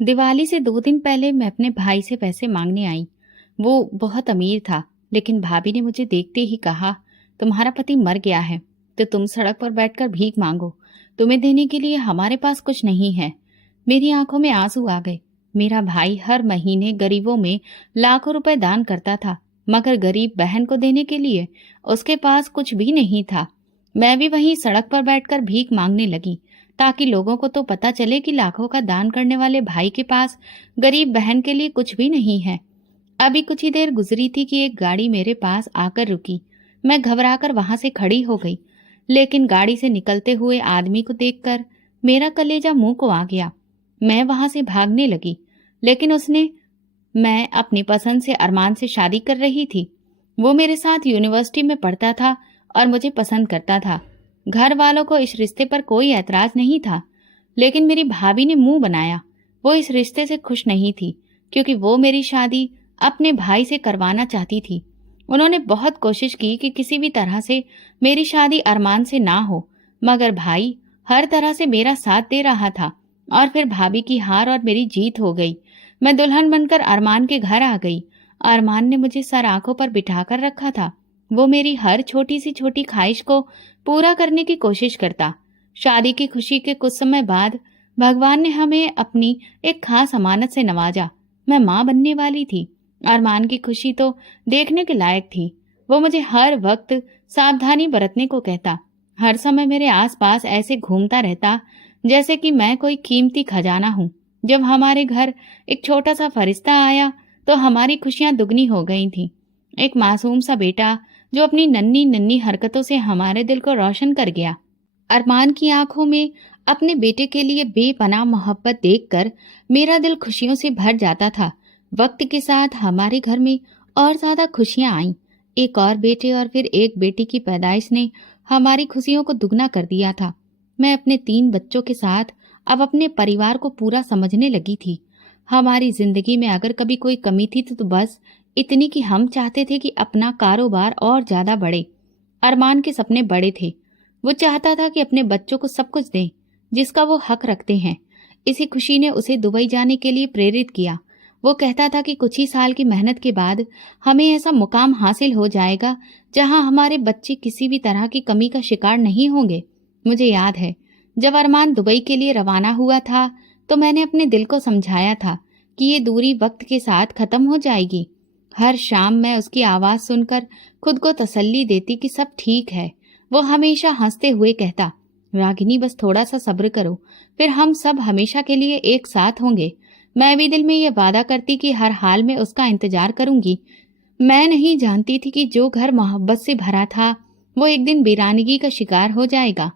दिवाली से 2 दिन पहले मैं अपने भाई से पैसे मांगने आई। वो बहुत अमीर था, लेकिन भाभी ने मुझे देखते ही कहा, तुम्हारा पति मर गया है, तो तुम सड़क पर बैठकर भीख मांगो। तुम्हें देने के लिए हमारे पास कुछ नहीं है। मेरी आंखों में आंसू आ गए। मेरा भाई हर महीने गरीबों में लाखों रुपए दान करता था, मगर गरीब बहन को देने के लिए उसके पास कुछ भी नहीं था। मैं भी वहीं सड़क पर बैठकर भीख मांगने लगी, ताकि लोगों को तो पता चले कि लाखों का दान करने वाले भाई के पास गरीब बहन के लिए कुछ भी नहीं है। अभी कुछ ही देर गुजरी थी कि एक गाड़ी मेरे पास आकर रुकी। मैं घबराकर वहां से खड़ी हो गई, लेकिन गाड़ी से निकलते हुए आदमी को देखकर मेरा कलेजा मुंह को आ गया। मैं वहां से भागने लगी, लेकिन उसने मैं अपनी पसंद से अरमान से शादी कर रही थी। वो मेरे साथ यूनिवर्सिटी में पढ़ता था और मुझे पसंद करता था। घर वालों को इस रिश्ते पर कोई ऐतराज नहीं था, लेकिन मेरी भाभी ने मुंह बनाया। वो इस रिश्ते से खुश नहीं थी, क्योंकि वो मेरी शादी अपने भाई से करवाना चाहती थी। उन्होंने बहुत कोशिश की कि किसी भी तरह से मेरी शादी अरमान से ना हो, मगर भाई हर तरह से मेरा साथ दे रहा था। और फिर भाभी की हार और मेरी जीत हो गई। मैं दुल्हन बनकर अरमान के घर आ गई। अरमान ने मुझे सर आंखों पर बिठाकर रखा था। वो मेरी हर छोटी सी छोटी ख्वाहिश को पूरा करने की कोशिश करता। शादी की खुशी के कुछ समय बाद भगवान ने हमें अपनी एक खास अमानत से नवाजा। मैं माँ बनने वाली थी। अरमान की खुशी तो देखने के लायक थी। वो मुझे हर वक्त सावधानी बरतने को कहता। हर समय मेरे आसपास ऐसे घूमता रहता जैसे कि मैं कोई कीमती खजाना हूँ। जब हमारे घर एक छोटा सा फरिश्ता आया तो हमारी खुशियां दुगनी हो गई थीं। एक मासूम सा बेटा जो अपनी नन्ही नन्ही हरकतों से हमारे दिल को रोशन कर गया। अरमान की आंखों में अपने बेटे के लिए बेपनाह मोहब्बत देखकर मेरा दिल खुशियों से भर जाता था। वक्त के साथ हमारे घर में और ज्यादा खुशियां आईं। एक और बेटे और फिर एक बेटी की पैदाइश ने हमारी खुशियों को दुगना कर दिया था। मैं अपने 3 बच्चों के साथ अब अपने परिवार को पूरा समझने लगी थी। हमारी जिंदगी में अगर कभी कोई कमी थी तो बस इतनी कि हम चाहते थे कि अपना कारोबार और ज्यादा बढ़े। अरमान के सपने बड़े थे। वो चाहता था कि अपने बच्चों को सब कुछ दें जिसका वो हक रखते हैं। इसी खुशी ने उसे दुबई जाने के लिए प्रेरित किया। वो कहता था कि कुछ ही साल की मेहनत के बाद हमें ऐसा मुकाम हासिल हो जाएगा जहां हमारे बच्चे किसी भी तरह की कमी का शिकार नहीं होंगे। मुझे याद है, जब अरमान दुबई के लिए रवाना हुआ था तो मैंने अपने दिल को समझाया था कि ये दूरी वक्त के साथ खत्म हो जाएगी। हर शाम मैं उसकी आवाज सुनकर खुद को तसल्ली देती कि सब ठीक है। वो हमेशा हंसते हुए कहता, रागिनी बस थोड़ा सा सब्र करो, फिर हम सब हमेशा के लिए एक साथ होंगे। मैं भी दिल में ये वादा करती कि हर हाल में उसका इंतजार करूंगी। मैं नहीं जानती थी कि जो घर मोहब्बत से भरा था वो एक दिन वीरानगी का शिकार हो जाएगा।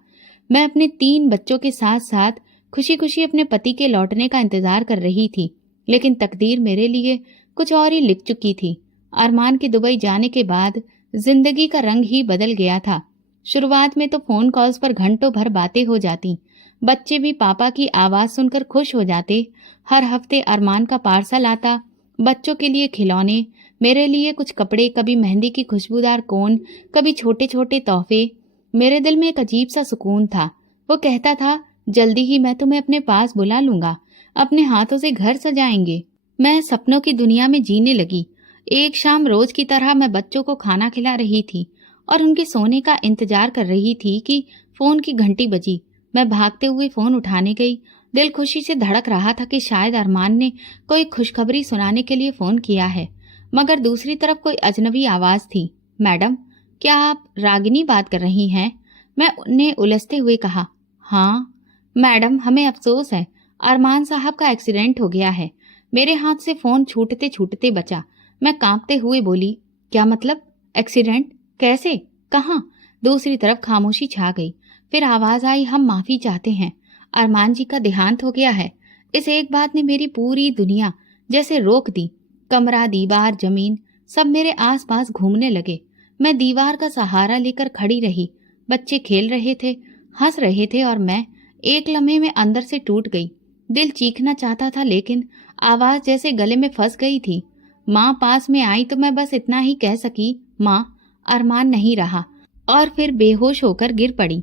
मैं अपने 3 बच्चों के साथ साथ खुशी खुशी अपने पति के लौटने का इंतजार कर रही थी, लेकिन तकदीर मेरे लिए कुछ और ही लिख चुकी थी। अरमान के दुबई जाने के बाद जिंदगी का रंग ही बदल गया था। शुरुआत में तो फोन कॉल्स पर घंटों भर बातें हो जाती। बच्चे भी पापा की आवाज सुनकर खुश हो जाते। हर हफ्ते अरमान का पार्सल आता, बच्चों के लिए खिलौने, मेरे लिए कुछ कपड़े, कभी मेहंदी की खुशबूदार कोन, कभी छोटे छोटे तोहफे। मेरे दिल में एक अजीब सा सुकून था। वो कहता था, जल्दी ही मैं तुम्हें अपने पास बुला लूंगा, अपने हाथों से घर सजाएंगे। मैं सपनों की दुनिया में जीने लगी। एक शाम रोज की तरह मैं बच्चों को खाना खिला रही थी और उनके सोने का इंतजार कर रही थी कि फोन की घंटी बजी। मैं भागते हुए फोन उठाने गई। दिल खुशी से धड़क रहा था कि शायद अरमान ने कोई खुशखबरी सुनाने के लिए फोन किया है, मगर दूसरी तरफ कोई अजनबी आवाज थी। मैडम, क्या आप रागिनी बात कर रही हैं? मैंने उलझते हुए कहा, हाँ मैडम, हमें अफसोस है, अरमान साहब का एक्सीडेंट हो गया है। मेरे हाथ से फोन छूटते छूटते बचा। मैं कांपते हुए बोली, क्या मतलब? एक्सीडेंट? कैसे? कहाँ? दूसरी तरफ खामोशी छा गई। फिर आवाज आई, हम माफी चाहते हैं, अरमान जी का देहांत हो गया है। इस एक बात ने मेरी पूरी दुनिया जैसे रोक दी। कमरा, दीवार, जमीन सब मेरे आसपास घूमने लगे। मैं दीवार का सहारा लेकर खड़ी रही। बच्चे खेल रहे थे, हंस रहे थे और मैं एक लम्हे में अंदर से टूट गई। दिल चीखना चाहता था, लेकिन आवाज जैसे गले में फंस गई थी। माँ पास में आई तो मैं बस इतना ही कह सकी, माँ, अरमान नहीं रहा, और फिर बेहोश होकर गिर पड़ी।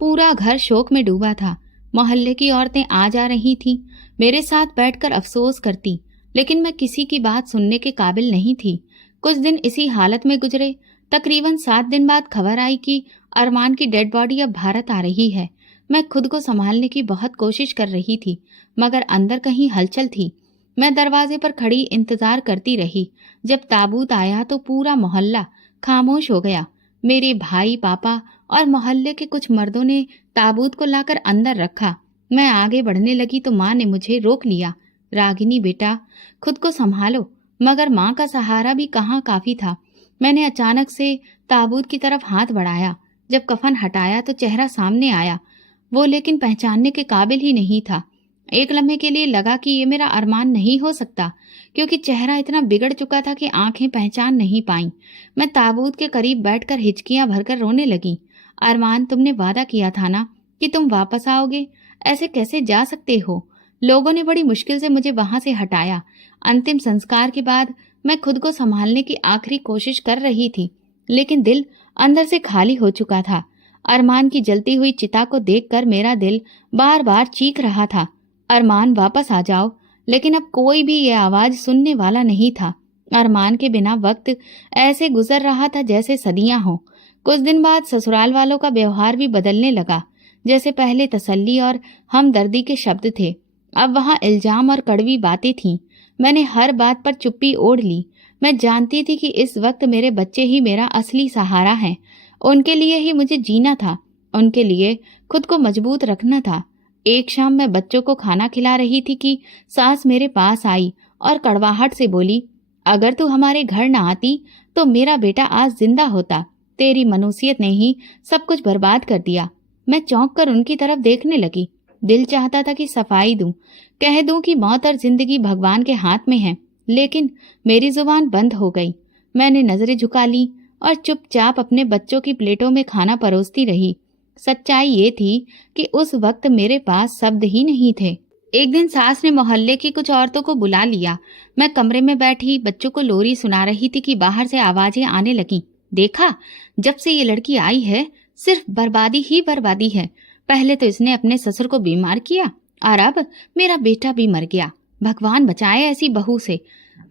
पूरा घर शोक में डूबा था। मोहल्ले की औरतें आ जा रही थीं। मेरे साथ बैठकर अफसोस करती, लेकिन मैं किसी की बात सुनने के काबिल नहीं थी। कुछ दिन इसी हालत में गुजरे। तकरीबन 7 दिन बाद खबर आई कि अरमान की डेड बॉडी अब भारत आ रही है। मैं खुद को संभालने की बहुत कोशिश कर रही थी, मगर अंदर कहीं हलचल थी। मैं दरवाजे पर खड़ी इंतजार करती रही। जब ताबूत आया तो पूरा मोहल्ला खामोश हो गया। मेरे भाई, पापा और मोहल्ले के कुछ मर्दों ने ताबूत को लाकर अंदर रखा। मैं आगे बढ़ने लगी तो माँ ने मुझे रोक लिया। रागिनी बेटा, खुद को संभालो। मगर माँ का सहारा भी कहाँ काफी था। मैंने अचानक से ताबूत की तरफ हाथ बढ़ाया। जब कफन हटाया तो चेहरा सामने आया, वो लेकिन पहचानने के काबिल ही नहीं था। एक लम्हे के लिए लगा कि ये मेरा अरमान नहीं हो सकता, क्योंकि चेहरा इतना बिगड़ चुका था कि आंखें पहचान नहीं पाईं। मैं ताबूत के करीब बैठकर हिचकियां भरकर रोने लगी। अरमान, तुमने वादा किया था ना कि तुम वापस आओगे, ऐसे कैसे जा सकते हो? लोगों ने बड़ी मुश्किल से मुझे वहां से हटाया। अंतिम संस्कार के बाद मैं खुद को संभालने की आखिरी कोशिश कर रही थी, लेकिन दिल अंदर से खाली हो चुका था। अरमान की जलती हुई चिता को देखकर मेरा दिल बार बार चीख रहा था, अरमान वापस आ जाओ। लेकिन अब कोई भी ये आवाज सुनने वाला नहीं था। अरमान के बिना वक्त ऐसे गुजर रहा था जैसे सदियां हों। कुछ दिन बाद ससुराल वालों का व्यवहार भी बदलने लगा। जैसे पहले तसल्ली और हमदर्दी के शब्द थे, अब वहां इल्जाम और कड़वी बातें थीं। मैंने हर बात पर चुप्पी ओढ़ ली। मैं जानती थी कि इस वक्त मेरे बच्चे ही मेरा असली सहारा हैं। उनके लिए ही मुझे जीना था, उनके लिए खुद को मजबूत रखना था। एक शाम मैं बच्चों को खाना खिला रही थी कि सास मेरे पास आई और कड़वाहट से बोली, अगर तू हमारे घर न आती तो मेरा बेटा आज जिंदा होता। तेरी मनुसियत ने ही सब कुछ बर्बाद कर दिया। मैं चौंक कर उनकी तरफ देखने लगी। दिल चाहता था कि सफाई दूं, कह दूं कि मौत और जिंदगी भगवान के हाथ में है, लेकिन मेरी जुबान बंद हो गई। मैंने नजरें झुका ली और चुपचाप अपने बच्चों की प्लेटों में खाना परोसती रही। सच्चाई ये थी कि उस वक्त मेरे पास शब्द ही नहीं थे। एक दिन सास ने मोहल्ले की कुछ औरतों को बुला लिया। मैं कमरे में बैठी बच्चों को लोरी सुना रही थी कि बाहर से आवाजें आने लगी। देखा, जब से ये लड़की आई है सिर्फ बर्बादी ही बर्बादी है। पहले तो इसने अपने ससुर को बीमार किया और अब मेरा बेटा भी मर गया। भगवान बचाए ऐसी बहू से।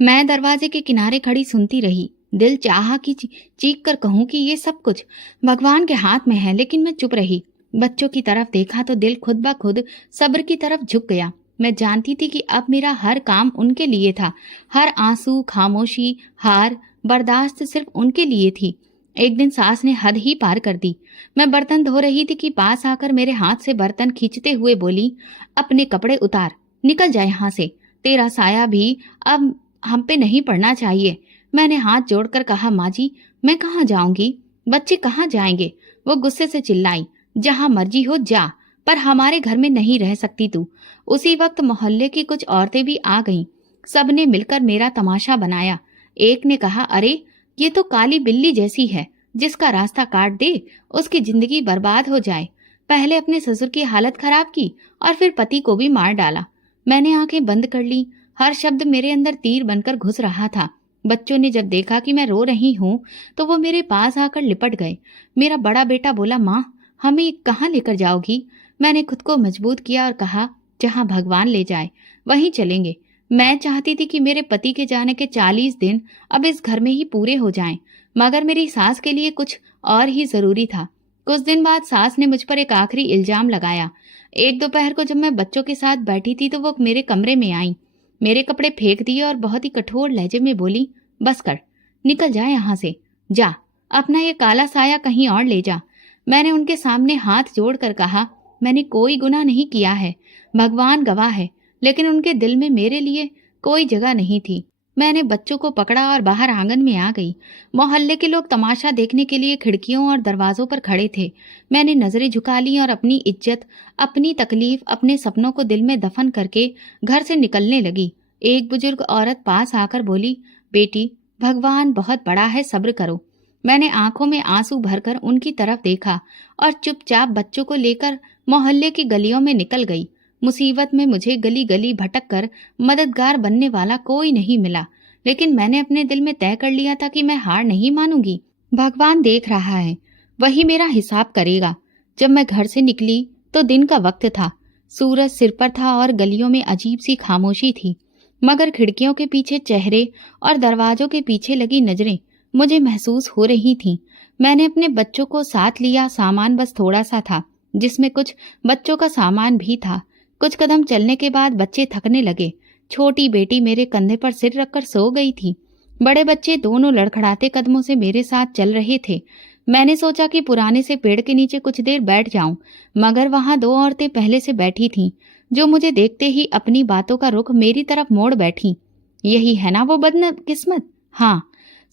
मैं दरवाजे के किनारे खड़ी सुनती रही। दिल चाहा कि चीख कर कहूं कि ये सब कुछ भगवान के हाथ में है, लेकिन मैं चुप रही। बच्चों की तरफ देखा तो दिल खुद ब खुद सब्र की तरफ झुक गया। मैं जानती थी कि अब मेरा हर काम उनके लिए था, हर आंसू, खामोशी, हार, बर्दाश्त सिर्फ उनके लिए थी। एक दिन सास ने हद ही पार कर दी। मैं बर्तन धो रही थी कि पास आकर मेरे हाथ से बर्तन खींचते हुए बोली, अपने कपड़े उतार, निकल जा यहाँ से। तेरा साया भी अब हम पे नहीं पड़ना चाहिए। मैंने हाथ जोड़कर कहा, माँ जी, मैं कहाँ जाऊंगी, बच्चे कहाँ जाएंगे? वो गुस्से से चिल्लाई, जहाँ मर्जी हो जा, पर हमारे घर में नहीं रह सकती तू। उसी वक्त मोहल्ले की कुछ औरतें भी आ गईं। सबने मिलकर मेरा तमाशा बनाया। एक ने कहा, अरे ये तो काली बिल्ली जैसी है, जिसका रास्ता काट दे उसकी जिंदगी बर्बाद हो जाए। पहले अपने ससुर की हालत खराब की और फिर पति को भी मार डाला। मैंने आंखें बंद कर ली। हर शब्द मेरे अंदर तीर बनकर घुस रहा था। बच्चों ने जब देखा कि मैं रो रही हूँ तो वो मेरे पास आकर लिपट गए। मेरा बड़ा बेटा बोला, माँ हमें कहाँ लेकर जाओगी? मैंने खुद को मजबूत किया और कहा, जहाँ भगवान ले जाए वहीं चलेंगे। मैं चाहती थी कि मेरे पति के जाने के 40 दिन अब इस घर में ही पूरे हो जाएं, मगर मेरी सास के लिए कुछ और ही जरूरी था। कुछ दिन बाद सास ने मुझ पर एक आखिरी इल्जाम लगाया। एक दोपहर को जब मैं बच्चों के साथ बैठी थी तो वो मेरे कमरे में आई, मेरे कपड़े फेंक दिए और बहुत ही कठोर लहजे में बोली, बस कर, निकल जा यहाँ से, जा अपना ये काला साया कहीं और ले जा। मैंने उनके सामने हाथ जोड़कर कहा, मैंने कोई गुनाह नहीं किया है, भगवान गवाह है, लेकिन उनके दिल में मेरे लिए कोई जगह नहीं थी। मैंने बच्चों को पकड़ा और बाहर आंगन में आ गई। मोहल्ले के लोग तमाशा देखने के लिए खिड़कियों और दरवाजों पर खड़े थे। मैंने नजरें झुका ली और अपनी इज्जत, अपनी तकलीफ, अपने सपनों को दिल में दफन करके घर से निकलने लगी। एक बुजुर्ग औरत पास आकर बोली, बेटी भगवान बहुत बड़ा है, सब्र करो। मैंने आंखों में आंसू भरकर उनकी तरफ देखा और चुपचाप बच्चों को लेकर मोहल्ले की गलियों में निकल गई। मुसीबत में मुझे गली गली भटक कर मददगार बनने वाला कोई नहीं मिला, लेकिन मैंने अपने दिल में तय कर लिया था कि मैं हार नहीं मानूंगी। भगवान देख रहा है, वही मेरा हिसाब करेगा। जब मैं घर से निकली तो दिन का वक्त था। सूरज सिर पर था और गलियों में अजीब सी खामोशी थी, मगर खिड़कियों के पीछे चेहरे और दरवाजों के पीछे लगी नजरें मुझे महसूस हो रही थीं। मैंने अपने बच्चों को साथ लिया, सामान बस थोड़ा सा था, जिसमें कुछ बच्चों का सामान भी था। कुछ कदम चलने के बाद बच्चे थकने लगे। छोटी बेटी मेरे कंधे पर सिर रखकर सो गई थी। बड़े बच्चे दोनों लड़खड़ाते कदमों से मेरे साथ चल रहे थे। मैंने सोचा कि पुराने से पेड़ के नीचे कुछ देर बैठ जाऊं, मगर वहां दो औरतें पहले से बैठी थीं, जो मुझे देखते ही अपनी बातों का रुख मेरी तरफ मोड़ बैठी। यही है ना वो बदकिस्मत? हाँ,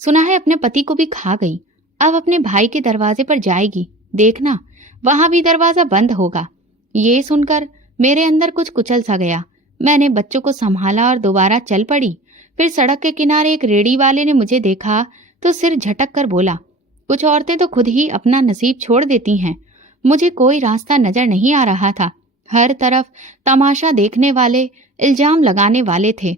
सुना है अपने पति को भी खा गई। अब अपने भाई के दरवाजे पर जाएगी, देखना वहां भी दरवाजा बंद होगा। ये सुनकर मेरे अंदर कुछ कुचल सा गया। मैंने बच्चों को संभाला और दोबारा चल पड़ी। फिर सड़क के किनारे एक रेड़ी वाले ने मुझे देखा तो सिर झटक कर बोला, कुछ औरतें तो खुद ही अपना नसीब छोड़ देती हैं। मुझे कोई रास्ता नजर नहीं आ रहा था। हर तरफ तमाशा देखने वाले, इल्जाम लगाने वाले थे।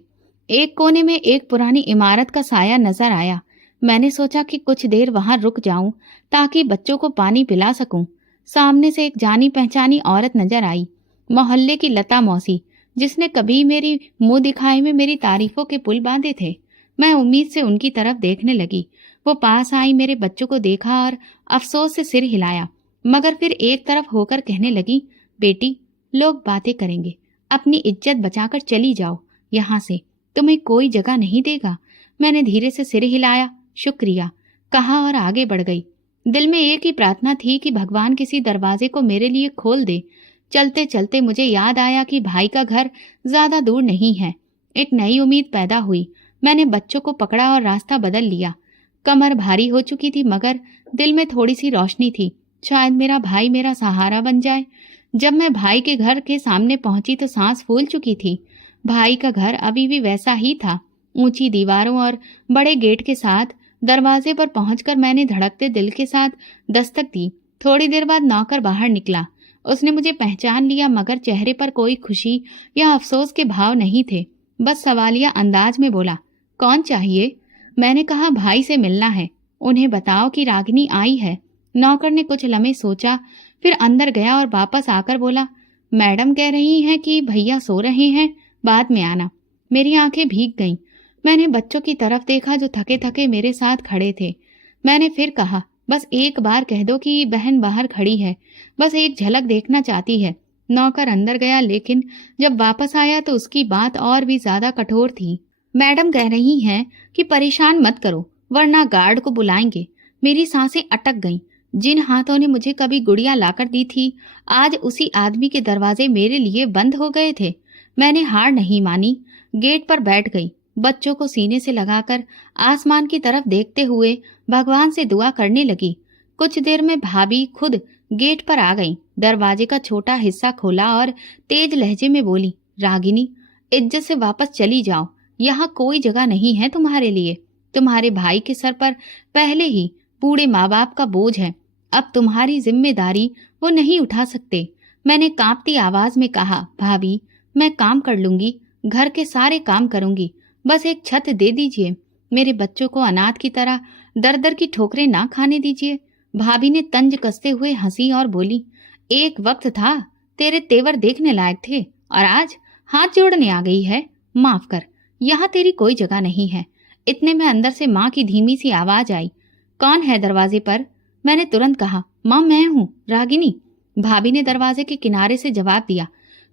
एक कोने में एक पुरानी इमारत का साया नजर आया। मैंने सोचा कि कुछ देर वहां रुक जाऊं ताकि बच्चों को पानी पिला सकूं। सामने से एक जानी पहचानी औरत नजर आई, मोहल्ले की लता मौसी, जिसने कभी मेरी मुंह दिखाई में मेरी तारीफों के पुल बांधे थे। मैं उम्मीद से उनकी तरफ देखने लगी। वो पास आई, मेरे बच्चों को देखा और अफसोस से सिर हिलाया, मगर फिर एक तरफ होकर कहने लगी, बेटी, लोग बातें करेंगे, अपनी इज्जत बचाकर चली जाओ यहाँ से, तुम्हें कोई जगह नहीं देगा। मैंने धीरे से सिर हिलाया, शुक्रिया कहा और आगे बढ़ गई। दिल में एक ही प्रार्थना थी कि भगवान किसी दरवाजे को मेरे लिए खोल दे। चलते चलते मुझे याद आया कि भाई का घर ज्यादा दूर नहीं है। एक नई उम्मीद पैदा हुई। मैंने बच्चों को पकड़ा और रास्ता बदल लिया। कमर भारी हो चुकी थी, मगर दिल में थोड़ी सी रोशनी थी। शायद मेरा भाई मेरा सहारा बन जाए। जब मैं भाई के घर के सामने पहुंची तो सांस फूल चुकी थी। भाई का घर अभी भी वैसा ही था, ऊंची दीवारों और बड़े गेट के साथ। दरवाजे पर पहुंचकर मैंने धड़कते दिल के साथ दस्तक दी। थोड़ी देर बाद नौकर बाहर निकला। उसने मुझे पहचान लिया, मगर चेहरे पर कोई खुशी या अफसोस के भाव नहीं थे। बस सवालिया अंदाज में बोला, कौन चाहिए? मैंने कहा, भाई से मिलना है, उन्हें बताओ कि रागिनी आई है। नौकर ने कुछ लम्हे सोचा, फिर अंदर गया और वापस आकर बोला, मैडम कह रही हैं कि भैया सो रहे हैं, बाद में आना। मेरी आंखें भीग गईं। मैंने बच्चों की तरफ देखा जो थके थके मेरे साथ खड़े थे। मैंने फिर कहा, बस एक बार कह दो कि बहन बाहर खड़ी है, बस एक झलक देखना चाहती है। नौकर अंदर गया, लेकिन जब वापस आया तो उसकी बात और भी ज्यादा कठोर थी। मैडम कह रही हैं कि परेशान मत करो, वरना गार्ड को बुलाएंगे। मेरी सांसें अटक गईं। जिन हाथों ने मुझे कभी गुड़िया लाकर दी थी, आज उसी आदमी के दरवाजे मेरे लिए बंद हो गए थे। मैंने हार नहीं मानी, गेट पर बैठ गई। बच्चों को सीने से लगाकर आसमान की तरफ देखते हुए भगवान से दुआ करने लगी। कुछ देर में भाभी खुद गेट पर आ गई। दरवाजे का छोटा हिस्सा खोला और तेज लहजे में बोली, रागिनी, इज्जत से वापस चली जाओ, यहाँ कोई जगह नहीं है तुम्हारे लिए। तुम्हारे भाई के सर पर पहले ही बूढ़े माँ बाप का बोझ है, अब तुम्हारी जिम्मेदारी वो नहीं उठा सकते। मैंने कांपती आवाज में कहा, भाभी, मैं काम कर लूंगी, घर के सारे काम करूंगी, बस एक छत दे दीजिए। मेरे बच्चों को अनाथ की तरह दर दर की ठोकरें ना खाने दीजिए। भाभी ने तंज कसते हुए हंसी और बोली, एक वक्त था तेरे तेवर देखने लायक थे, और आज हाथ जोड़ने आ गई है। माफ कर, यहाँ तेरी कोई जगह नहीं है। इतने में अंदर से माँ की धीमी सी आवाज आई, कौन है दरवाजे पर? मैंने तुरंत कहा, माँ मैं हूँ, रागिनी। भाभी ने दरवाजे के किनारे से जवाब दिया,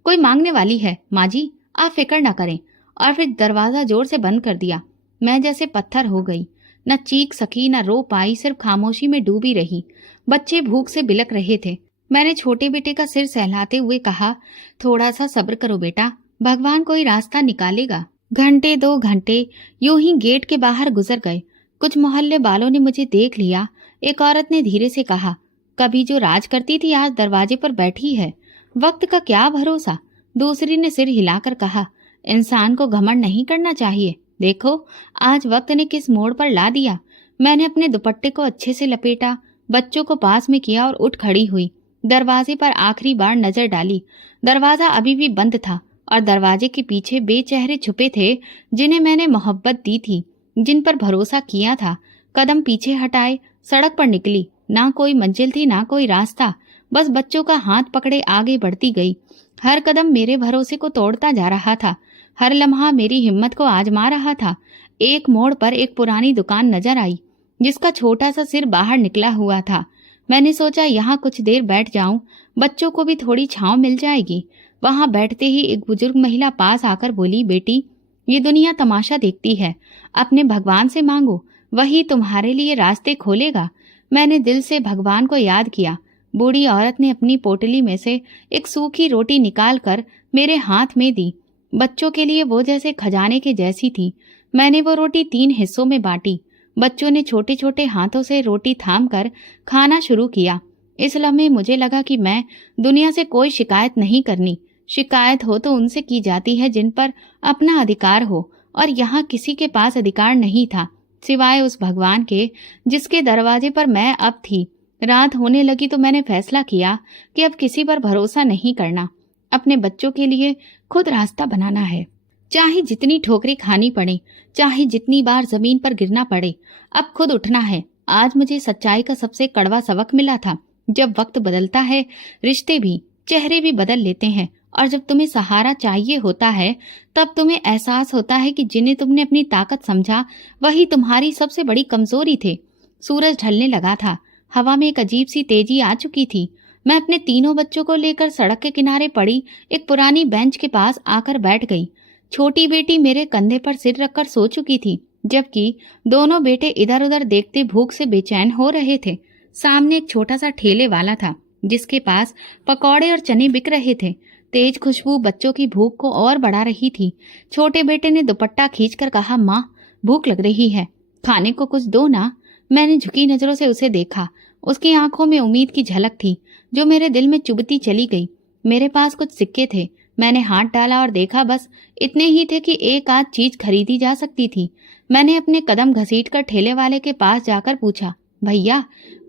कोई मांगने वाली है माँ जी, आप फिक्र न करें। और फिर दरवाजा जोर से बंद कर दिया। मैं जैसे पत्थर हो गई, न चीख सकी न रो पाई, सिर्फ खामोशी में डूबी रही। बच्चे भूख से बिलक रहे थे। मैंने छोटे बेटे का सिर सहलाते हुए कहा, थोड़ा सा सब्र करो बेटा, भगवान कोई रास्ता निकालेगा। घंटे 2 घंटे यूं ही गेट के बाहर गुजर गए। कुछ मोहल्ले वालों ने मुझे देख लिया। एक औरत ने धीरे से कहा, कभी जो राज करती थी आज दरवाजे पर बैठी है, वक्त का क्या भरोसा। दूसरी ने सिर हिलाकर कहा, इंसान को घमंड नहीं करना चाहिए, देखो आज वक्त ने किस मोड़ पर ला दिया। मैंने अपने दुपट्टे को अच्छे से लपेटा, बच्चों को पास में किया और उठ खड़ी हुई। दरवाजे पर आखिरी बार नजर डाली। दरवाजा अभी भी बंद था और दरवाजे के पीछे बेचेहरे छुपे थे, जिन्हें मैंने मोहब्बत दी थी, जिन पर भरोसा किया था। कदम पीछे हटाए सड़क पर निकली। ना कोई मंजिल थी, ना कोई रास्ता, बस बच्चों का हाथ पकड़े आगे बढ़ती गई। हर कदम मेरे भरोसे को तोड़ता जा रहा था। हर लम्हा मेरी हिम्मत को आजमा रहा था। एक मोड़ पर एक पुरानी दुकान नजर आई, जिसका छोटा सा सिर बाहर निकला हुआ था। मैंने सोचा यहाँ कुछ देर बैठ जाऊं, बच्चों को भी थोड़ी छांव मिल जाएगी। वहां बैठते ही एक बुजुर्ग महिला पास आकर बोली, बेटी, ये दुनिया तमाशा देखती है, अपने भगवान से मांगो, वही तुम्हारे लिए रास्ते खोलेगा। मैंने दिल से भगवान को याद किया। बूढ़ी औरत ने अपनी पोटली में से एक सूखी रोटी निकालकर मेरे हाथ में दी। बच्चों के लिए वो जैसे खजाने के जैसी थी। मैंने वो रोटी 3 हिस्सों में बांटी। बच्चों ने छोटे छोटे हाथों से रोटी थामकर खाना शुरू किया। इस लम्हे मुझे लगा कि मैं दुनिया से कोई शिकायत नहीं करनी। शिकायत हो तो उनसे की जाती है जिन पर अपना अधिकार हो, और यहाँ किसी के पास अधिकार नहीं था सिवाय उस भगवान के जिसके दरवाजे पर मैं अब थी। रात होने लगी तो मैंने फैसला किया कि अब किसी पर भरोसा नहीं करना। अपने बच्चों के लिए खुद रास्ता बनाना है, चाहे जितनी ठोकरें खानी पड़े, चाहे जितनी बार जमीन पर गिरना पड़े, अब खुद उठना है। आज मुझे सच्चाई का सबसे कड़वा सबक मिला था। जब वक्त बदलता है, रिश्ते भी, चेहरे भी बदल लेते हैं, और जब तुम्हें सहारा चाहिए होता है, तब तुम्हें एहसास होता है कि जिन्हें तुमने अपनी ताकत समझा, वही तुम्हारी सबसे बड़ी कमजोरी थे। सूरज ढलने लगा था। हवा में एक अजीब सी तेजी आ चुकी थी। मैं अपने तीनों बच्चों को लेकर सड़क के किनारे पड़ी एक पुरानी बेंच के पास आकर बैठ गई। छोटी बेटी मेरे कंधे पर सिर रखकर सो चुकी थी, जबकि दोनों बेटे इधर उधर देखते भूख से बेचैन हो रहे थे। सामने एक छोटा सा ठेले वाला था, जिसके पास पकौड़े और चने बिक रहे थे। तेज खुशबू बच्चों की भूख को और बढ़ा रही थी। छोटे बेटे ने दुपट्टा खींचकर कहा, माँ, भूख लग रही है, खाने को कुछ दो ना। मैंने झुकी नजरों से उसे देखा। उसकी आंखों में उम्मीद की झलक थी, जो मेरे दिल में चुभती चली गई। मेरे पास कुछ सिक्के थे। मैंने हाथ डाला और देखा, बस इतने ही थे कि एक आध चीज खरीदी जा सकती थी। मैंने अपने कदम घसीटकर ठेले वाले के पास जाकर पूछा, भैया,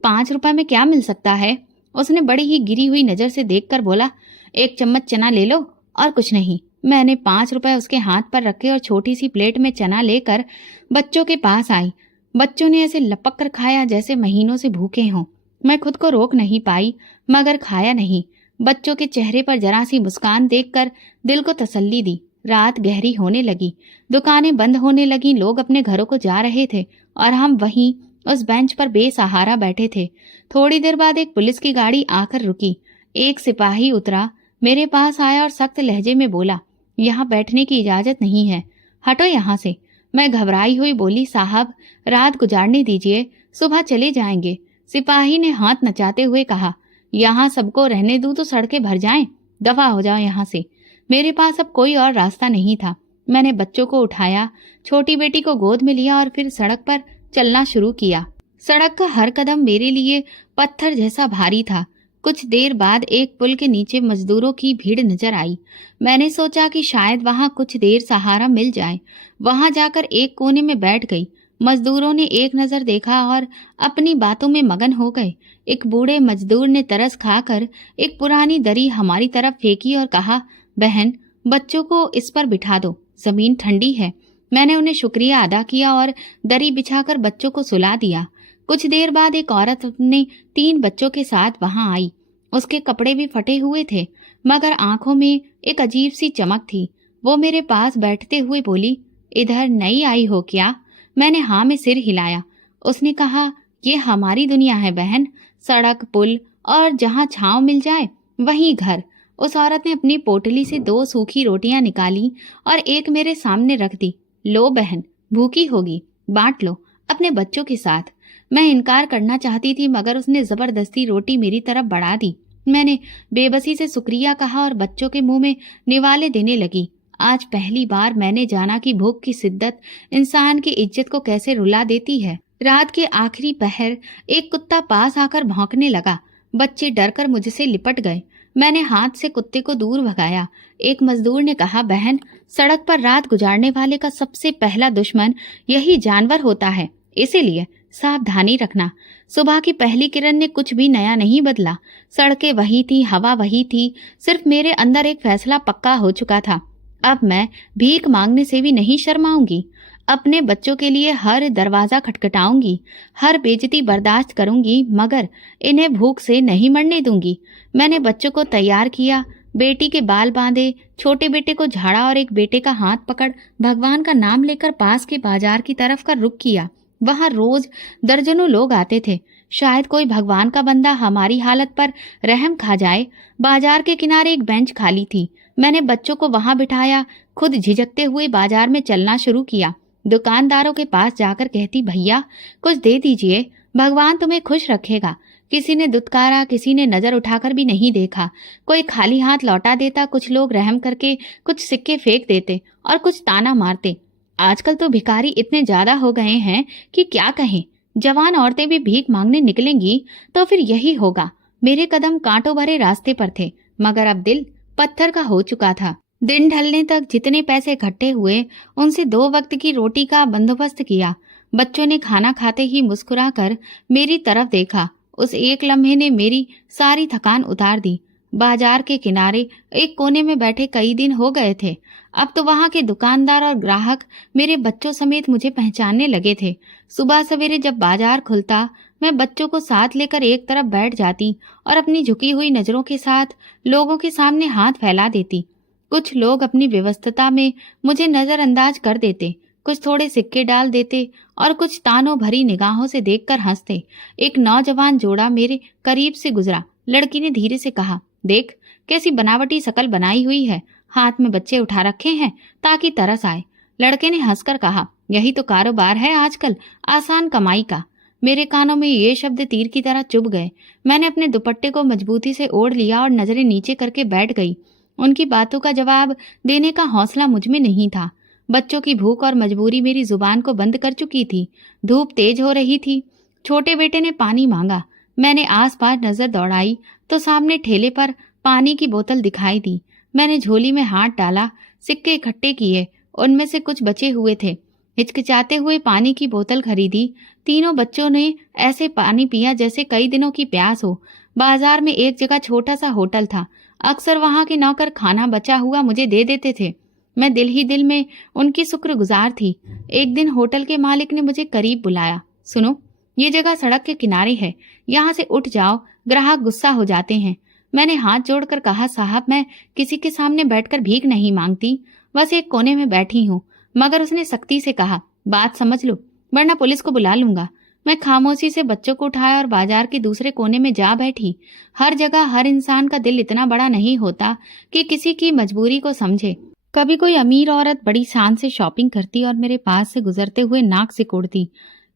5 रुपए में क्या मिल सकता है? उसने बड़ी ही गिरी हुई नजर से देखकर बोला, 1 चम्मच चना ले लो और कुछ नहीं। मैंने 5 रुपए उसके हाथ पर रखे और छोटी सी प्लेट में चना लेकर बच्चों के पास आई। बच्चों ने ऐसे लपक कर खाया जैसे महीनों से भूखे हों। मैं खुद को रोक नहीं पाई, मगर खाया नहीं। बच्चों के चेहरे पर जरा सी मुस्कान देखकर दिल को तसल्ली दी। रात गहरी होने लगी, दुकानें बंद होने लगी, लोग अपने घरों को जा रहे थे, और हम वहीं उस बेंच पर बेसहारा बैठे थे। थोड़ी देर बाद एक पुलिस की गाड़ी आकर रुकी। एक सिपाही उतरा, मेरे पास आया और सख्त लहजे में बोला, यहाँ बैठने की इजाजत नहीं है, हटो यहाँ से। मैं घबराई हुई बोली, साहब, रात गुजारने दीजिए, सुबह चले जाएंगे। सिपाही ने हाथ नचाते हुए कहा, यहाँ सबको रहने दूं तो सड़कें भर जाएं, दफा हो जाओ यहाँ से। मेरे पास अब कोई और रास्ता नहीं था। मैंने बच्चों को उठाया, छोटी बेटी को गोद में लिया और फिर सड़क पर चलना शुरू किया। सड़क का हर कदम मेरे लिए पत्थर जैसा भारी था। कुछ देर बाद एक पुल के नीचे मजदूरों की भीड़ नजर आई। मैंने सोचा कि शायद वहां कुछ देर सहारा मिल जाए। वहां जाकर एक कोने में बैठ गई। मजदूरों ने एक नजर देखा और अपनी बातों में मगन हो गए। एक बूढ़े मजदूर ने तरस खाकर एक पुरानी दरी हमारी तरफ फेंकी और कहा, बहन, बच्चों को इस पर बिठा दो, जमीन ठंडी है। मैंने उन्हें शुक्रिया अदा किया और दरी बिछाकर बच्चों को सुला दिया। कुछ देर बाद एक औरत अपने 3 बच्चों के साथ वहां आई। उसके कपड़े भी फटे हुए थे, मगर आंखों में एक अजीब सी चमक थी। वो मेरे पास बैठते हुए बोली, इधर नई आई हो क्या? मैंने हाँ में सिर हिलाया। उसने कहा, ये हमारी दुनिया है बहन, सड़क, पुल और जहाँ छांव मिल जाए वहीं घर। उस औरत ने अपनी पोटली से 2 सूखी रोटियां निकाली और एक मेरे सामने रख दी। लो बहन, भूखी होगी, बांट लो अपने बच्चों के साथ। मैं इनकार करना चाहती थी, मगर उसने जबरदस्ती रोटी मेरी तरफ बढ़ा दी। मैंने बेबसी से शुक्रिया कहा और बच्चों के मुंह में निवाले देने लगी। आज पहली बार मैंने जाना कि भूख की शिद्दत इंसान की इज्जत को कैसे रुला देती है। रात के आखिरी पहर एक कुत्ता पास आकर भौंकने लगा। बच्चे डरकर मुझसे लिपट गए। मैंने हाथ से कुत्ते को दूर भगाया। एक मजदूर ने कहा, बहन, सड़क पर रात गुजारने वाले का सबसे पहला दुश्मन यही जानवर होता है, इसीलिए सावधानी रखना। सुबह की पहली किरण ने कुछ भी नया नहीं बदला। सड़कें वही थी, हवा वही थी, सिर्फ मेरे अंदर एक फैसला पक्का हो चुका था। अब मैं भीख मांगने से भी नहीं शर्माऊंगी। अपने बच्चों के लिए हर दरवाजा खटखटाऊंगी, हर बेइज्जती बर्दाश्त करूंगी, मगर इन्हें भूख से नहीं मरने दूंगी। मैंने बच्चों को तैयार किया, बेटी के बाल बांधे, छोटे बेटे को झाड़ा और एक बेटे का हाथ पकड़ भगवान का नाम लेकर पास के बाजार की तरफ का रुख किया। वहां रोज दर्जनों लोग आते थे। शायद कोई भगवान का बंदा हमारी हालत पर रहम खा जाए। बाजार के किनारे एक बेंच खाली थी। मैंने बच्चों को वहां बिठाया, खुद झिझकते हुए बाजार में चलना शुरू किया। दुकानदारों के पास जाकर कहती, भैया कुछ दे दीजिए, भगवान तुम्हें खुश रखेगा। किसी ने दुत्कारा, किसी ने नजर उठाकर भी नहीं देखा। कोई खाली हाथ लौटा देता, कुछ लोग रहम करके कुछ सिक्के फेंक देते और कुछ ताना मारते। आजकल तो भिखारी इतने ज्यादा हो गए हैं कि क्या कहें। जवान औरतें भी भीख मांगने निकलेंगी तो फिर यही होगा। मेरे कदम कांटों भरे रास्ते पर थे, मगर अब दिल पत्थर का हो चुका था। दिन ढलने तक जितने पैसे इकट्ठे हुए, उनसे 2 वक्त की रोटी का बंदोबस्त किया। बच्चों ने खाना खाते ही मुस्कुराकर मेरी तरफ देखा। उस एक लम्हे ने मेरी सारी थकान उतार दी। बाजार के किनारे एक कोने में बैठे कई दिन हो गए थे। अब तो वहां के दुकानदार और ग्राहक मेरे बच्चों समेत मुझे पहचानने लगे थे। सुबह सवेरे जब बाजार खुलता, मैं बच्चों को साथ लेकर एक तरफ बैठ जाती और अपनी झुकी हुई नजरों के साथ लोगों के सामने हाथ फैला देती। कुछ लोग अपनी व्यस्तता में मुझे नजरअंदाज कर देते, कुछ थोड़े सिक्के डाल देते और कुछ तानों भरी निगाहों से देखकर हंसते। एक नौजवान जोड़ा मेरे करीब से गुजरा। लड़की ने धीरे से कहा, देख कैसी बनावटी शकल बनाई हुई है, हाथ में बच्चे उठा रखे हैं ताकि तरस आए। लड़के ने हंसकर कहा, यही तो कारोबार है आजकल, आसान कमाई का। मेरे कानों में ये शब्द तीर की तरह चुभ गए। मैंने अपने दुपट्टे को मजबूती से ओढ़ लिया और नजरें नीचे करके बैठ गई। उनकी बातों का जवाब देने का हौसला मुझ में नहीं था। बच्चों की भूख और मजबूरी मेरी जुबान को बंद कर चुकी थी। धूप तेज हो रही थी। छोटे बेटे ने पानी मांगा। मैंने आसपास नजर दौड़ाई तो सामने ठेले पर पानी की बोतल दिखाई दी। मैंने झोली में हाथ डाला, सिक्के इकट्ठे किए, उनमें से कुछ बचे हुए थे। हिचकिचाते हुए पानी की बोतल खरीदी। तीनों बच्चों ने ऐसे पानी पिया जैसे कई दिनों की प्यास हो। बाजार में एक जगह छोटा सा होटल था। अक्सर वहां के नौकर खाना बचा हुआ मुझे दे देते थे। मैं दिल ही दिल में उनकी शुक्रगुजार थी। एक दिन होटल के मालिक ने मुझे करीब बुलाया। सुनो, ये जगह सड़क के किनारे है, यहाँ से उठ जाओ, ग्राहक गुस्सा हो जाते हैं। मैंने हाथ जोड़कर कहा, साहब मैं किसी के सामने बैठकर भीख नहीं मांगती, बस एक कोने में बैठी हूँ। मगर उसने सख्ती से कहा, बात समझ लो वरना पुलिस को बुला लूंगा। मैं खामोशी से बच्चों को उठाया और बाजार के दूसरे कोने में जा बैठी। हर जगह हर इंसान का दिल इतना बड़ा नहीं होता कि किसी की मजबूरी को समझे। कभी कोई अमीर औरत बड़ी शान से शॉपिंग करती और मेरे पास से गुजरते हुए नाक सिकोड़ती।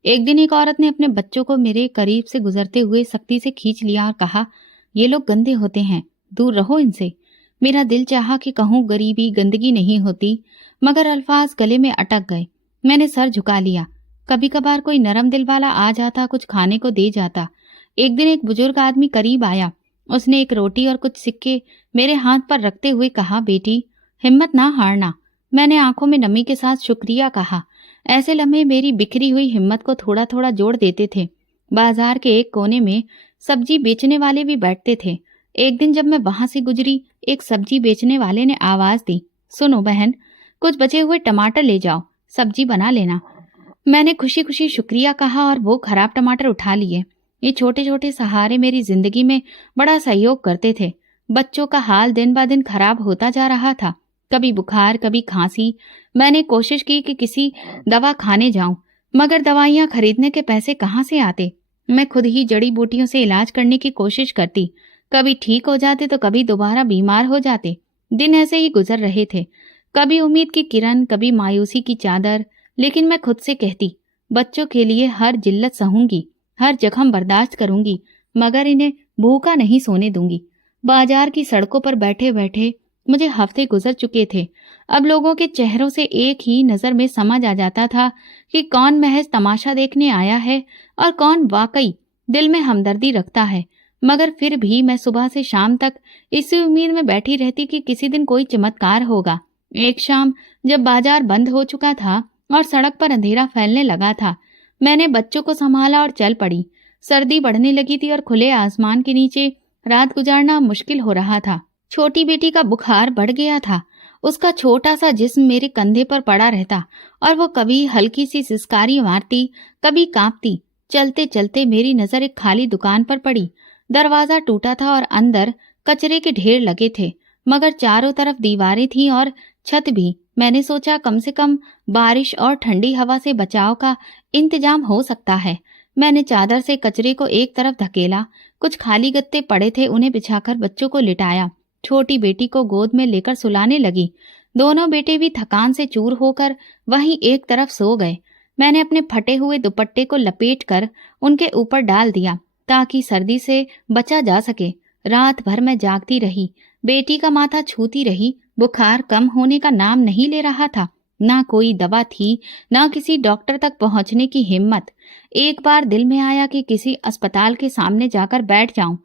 एक दिन एक औरत ने अपने बच्चों को मेरे करीब से गुजरते हुए सख्ती से खींच लिया और कहा, ये लोग गंदे होते हैं, दूर रहो इनसे। मेरा दिल चाहा कि कहूँ गरीबी गंदगी नहीं होती, मगर अल्फाज गले में अटक गए। मैंने सर झुका लिया। कभी कभार कोई नरम दिल वाला आ जाता, कुछ खाने को दे जाता। एक दिन एक बुजुर्ग आदमी करीब आया। उसने एक रोटी और कुछ सिक्के मेरे हाथ पर रखते हुए कहा, बेटी हिम्मत ना हारना। मैंने आंखों में नमी के साथ शुक्रिया कहा। ऐसे लम्हे मेरी बिखरी हुई हिम्मत को थोड़ा थोड़ा जोड़ देते थे। बाजार के एक कोने में सब्जी बेचने वाले भी बैठते थे। एक दिन जब मैं वहां से गुजरी, एक सब्जी बेचने वाले ने आवाज दी, सुनो बहन, कुछ बचे हुए टमाटर ले जाओ, सब्जी बना लेना। मैंने खुशी खुशी शुक्रिया कहा और वो खराब टमाटर उठा लिए। ये छोटे छोटे सहारे मेरी जिंदगी में बड़ा सहयोग करते थे। बच्चों का हाल दिन ब दिन खराब होता जा रहा था। कभी बुखार, कभी खांसी। मैंने कोशिश की कि किसी दवा खाने जाऊं, मगर दवाइयां खरीदने के पैसे कहाँ से आते। मैं खुद ही जड़ी बूटियों से इलाज करने की कोशिश करती। कभी ठीक हो जाते तो कभी दोबारा बीमार हो जाते। दिन ऐसे ही गुजर रहे थे, कभी उम्मीद की किरण, कभी मायूसी की चादर। लेकिन मैं खुद से कहती, बच्चों के लिए हर जिल्लत सहूंगी, हर जख्म बर्दाश्त करूंगी, मगर इन्हें भूखा नहीं सोने दूंगी। बाजार की सड़कों पर बैठे बैठे मुझे हफ्ते गुजर चुके थे। अब लोगों के चेहरों से एक ही नजर में समझ आ जाता था कि कौन महज तमाशा देखने आया है और कौन वाकई दिल में हमदर्दी रखता है। मगर फिर भी मैं सुबह से शाम तक इसी उम्मीद में बैठी रहती कि किसी दिन कोई चमत्कार होगा। एक शाम जब बाजार बंद हो चुका था और सड़क पर अंधेरा फैलने लगा था, मैंने बच्चों को संभाला और चल पड़ी। सर्दी बढ़ने लगी थी और खुले आसमान के नीचे रात गुजारना मुश्किल हो रहा था। छोटी बेटी का बुखार बढ़ गया था। उसका छोटा सा जिस्म मेरे कंधे पर पड़ा रहता और वो कभी हल्की सी सिसकारी मारती, कभी कांपती। चलते चलते मेरी नजर एक खाली दुकान पर पड़ी। दरवाजा टूटा था और अंदर कचरे के ढेर लगे थे। मगर चारों तरफ दीवारें थीं और छत भी। मैंने सोचा कम से कम बारिश और ठंडी हवा से बचाव का इंतजाम हो सकता है। मैंने चादर से कचरे को एक तरफ धकेला। कुछ खाली गत्ते पड़े थे, उन्हें बिछाकर बच्चों को लिटाया। छोटी बेटी को गोद में लेकर सुलाने लगी। दोनों बेटे भी थकान से चूर होकर वहीं एक तरफ सो गए। मैंने अपने फटे हुए दुपट्टे को लपेटकर उनके ऊपर डाल दिया ताकि सर्दी से बचा जा सके। रात भर मैं जागती रही, बेटी का माथा छूती रही। बुखार कम होने का नाम नहीं ले रहा था। ना कोई दवा थी, ना किसी डॉक्टर तक पहुंचने की हिम्मत। एक बार दिल में आया कि किसी अस्पताल के सामने जाकर बैठ जाऊं,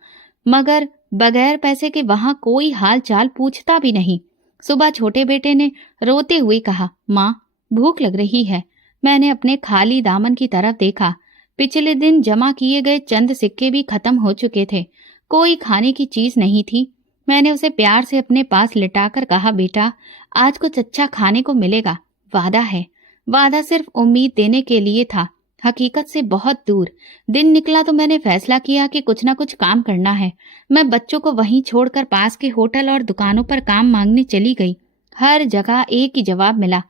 मगर बगैर पैसे के वहां कोई हाल चाल पूछता भी नहीं। सुबह छोटे बेटे ने रोते हुए कहा, माँ भूख लग रही है। मैंने अपने खाली दामन की तरफ देखा। पिछले दिन जमा किए गए चंद सिक्के भी खत्म हो चुके थे। कोई खाने की चीज नहीं थी। मैंने उसे प्यार से अपने पास लिटाकर कहा, बेटा आज कुछ अच्छा खाने को मिलेगा, वादा है। वादा सिर्फ उम्मीद देने के लिए था, हकीकत से बहुत दूर। दिन निकला तो मैंने फैसला किया कि कुछ ना कुछ काम करना है। मैं बच्चों को वहीं छोड़कर पास के होटल और दुकानों पर काम मांगने चली गई। हर जगह एक ही जवाब मिला,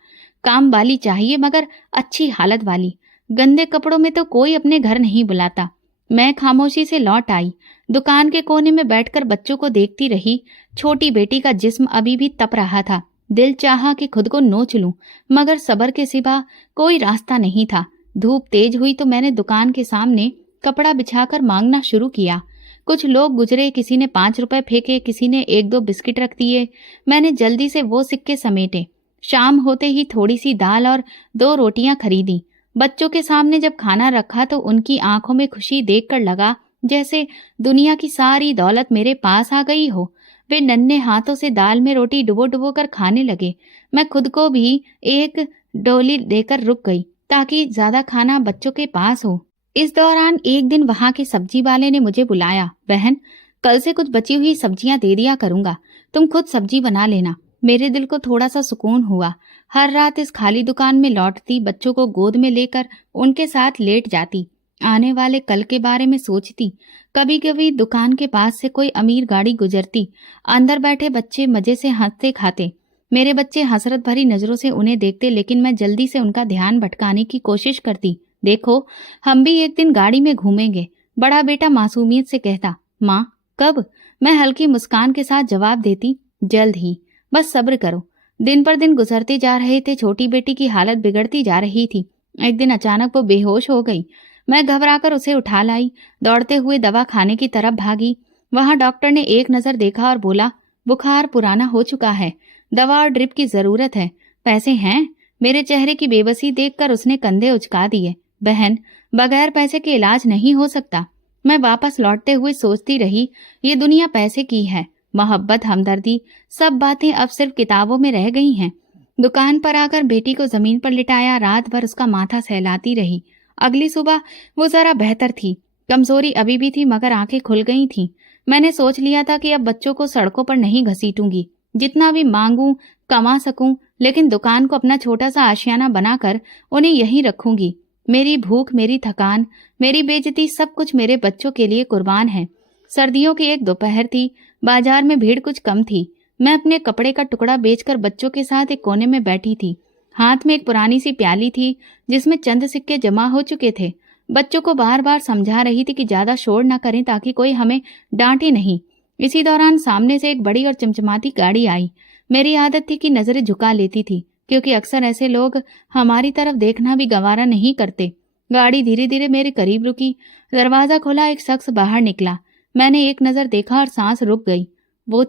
काम वाली चाहिए मगर अच्छी हालत वाली। गंदे कपड़ों में तो कोई अपने घर नहीं बुलाता। मैं खामोशी से लौट आई। दुकान के कोने में बैठकर बच्चों को देखती रही। छोटी बेटी का जिस्म अभी भी तप रहा था। दिल चाहा कि खुद को नोच लूं, मगर सब्र के सिवा कोई रास्ता नहीं था। धूप तेज हुई तो मैंने दुकान के सामने कपड़ा बिछाकर मांगना शुरू किया। कुछ लोग गुजरे, किसी ने 5 रुपए फेंके, किसी ने 1-2 बिस्किट रख दिए। मैंने जल्दी से वो सिक्के समेटे। शाम होते ही थोड़ी सी दाल और 2 रोटियां खरीदी। बच्चों के सामने जब खाना रखा तो उनकी आंखों में खुशी देखकर लगा जैसे दुनिया की सारी दौलत मेरे पास आ गई हो। वे नन्हे हाथों से दाल में रोटी डुबो डुबो कर खाने लगे। मैं खुद को भी एक डोली देकर रुक गई ताकि ज्यादा खाना बच्चों के पास हो। इस दौरान एक दिन वहां के सब्जी वाले ने मुझे बुलाया, बहन कल से कुछ बची हुई सब्जियां दे दिया करूंगा, तुम खुद सब्जी बना लेना। मेरे दिल को थोड़ा सा सुकून हुआ। हर रात इस खाली दुकान में लौटती, बच्चों को गोद में लेकर उनके साथ लेट जाती, आने वाले कल के बारे में सोचती। कभी कभी दुकान के पास से कोई अमीर गाड़ी गुजरती, अंदर बैठे बच्चे मजे से हंसते खाते। मेरे बच्चे हसरत भरी नजरों से उन्हें देखते, लेकिन मैं जल्दी से उनका ध्यान भटकाने की कोशिश करती। देखो हम भी एक दिन गाड़ी में घूमेंगे। बड़ा बेटा मासूमियत से कहता, माँ कब? मैं हल्की मुस्कान के साथ जवाब देती, जल्द ही, बस सब्र करो। दिन पर दिन गुजरते जा रहे थे। छोटी बेटी की हालत बिगड़ती जा रही थी। एक दिन अचानक वो बेहोश हो गई। मैं घबराकर उसे उठा लाई, दौड़ते हुए दवा खाने की तरफ भागी। वहां डॉक्टर ने एक नजर देखा और बोला, बुखार पुराना हो चुका है, दवा और ड्रिप की जरूरत है। पैसे हैं? मेरे चेहरे की बेबसी देखकर उसने कंधे उचका दिए। बहन बगैर पैसे के इलाज नहीं हो सकता। मैं वापस लौटते हुए सोचती रही, ये दुनिया पैसे की है। मोहब्बत, हमदर्दी, सब बातें अब सिर्फ किताबों में रह गई हैं। दुकान पर आकर बेटी को जमीन पर लिटाया। रात भर उसका माथा सहलाती रही। अगली सुबह वो जरा बेहतर थी। कमजोरी अभी भी थी मगर आंखें खुल गई थीं। मैंने सोच लिया था कि अब बच्चों को सड़कों पर नहीं घसीटूंगी। जितना भी मांगूं कमा सकूं, लेकिन दुकान को अपना छोटा सा आशियाना बनाकर उन्हें यहीं रखूंगी। मेरी भूख, मेरी थकान, मेरी बेइज्जती, सब कुछ मेरे बच्चों के लिए कुर्बान है। सर्दियों की एक दोपहर थी। बाजार में भीड़ कुछ कम थी। मैं अपने कपड़े का टुकड़ा बेचकर बच्चों के साथ एक कोने में बैठी थी। हाथ में एक पुरानी सी प्याली थी जिसमें चंद सिक्के जमा हो चुके थे। बच्चों को बार बार समझा रही थी कि ज्यादा शोर न करें ताकि कोई हमें डांटे नहीं। इसी दौरान सामने से एक बड़ी और चमचमाती गाड़ी आई। मेरी आदत थी कि नजरें झुका लेती थी, क्योंकि अक्सर ऐसे लोग हमारी तरफ देखना भी गवारा नहीं करते। गाड़ी धीरे धीरे मेरे करीब रुकी। दरवाजा खोला, एक शख्स बाहर निकला। मैंने एक नजर देखा और सांस रुक गई। वो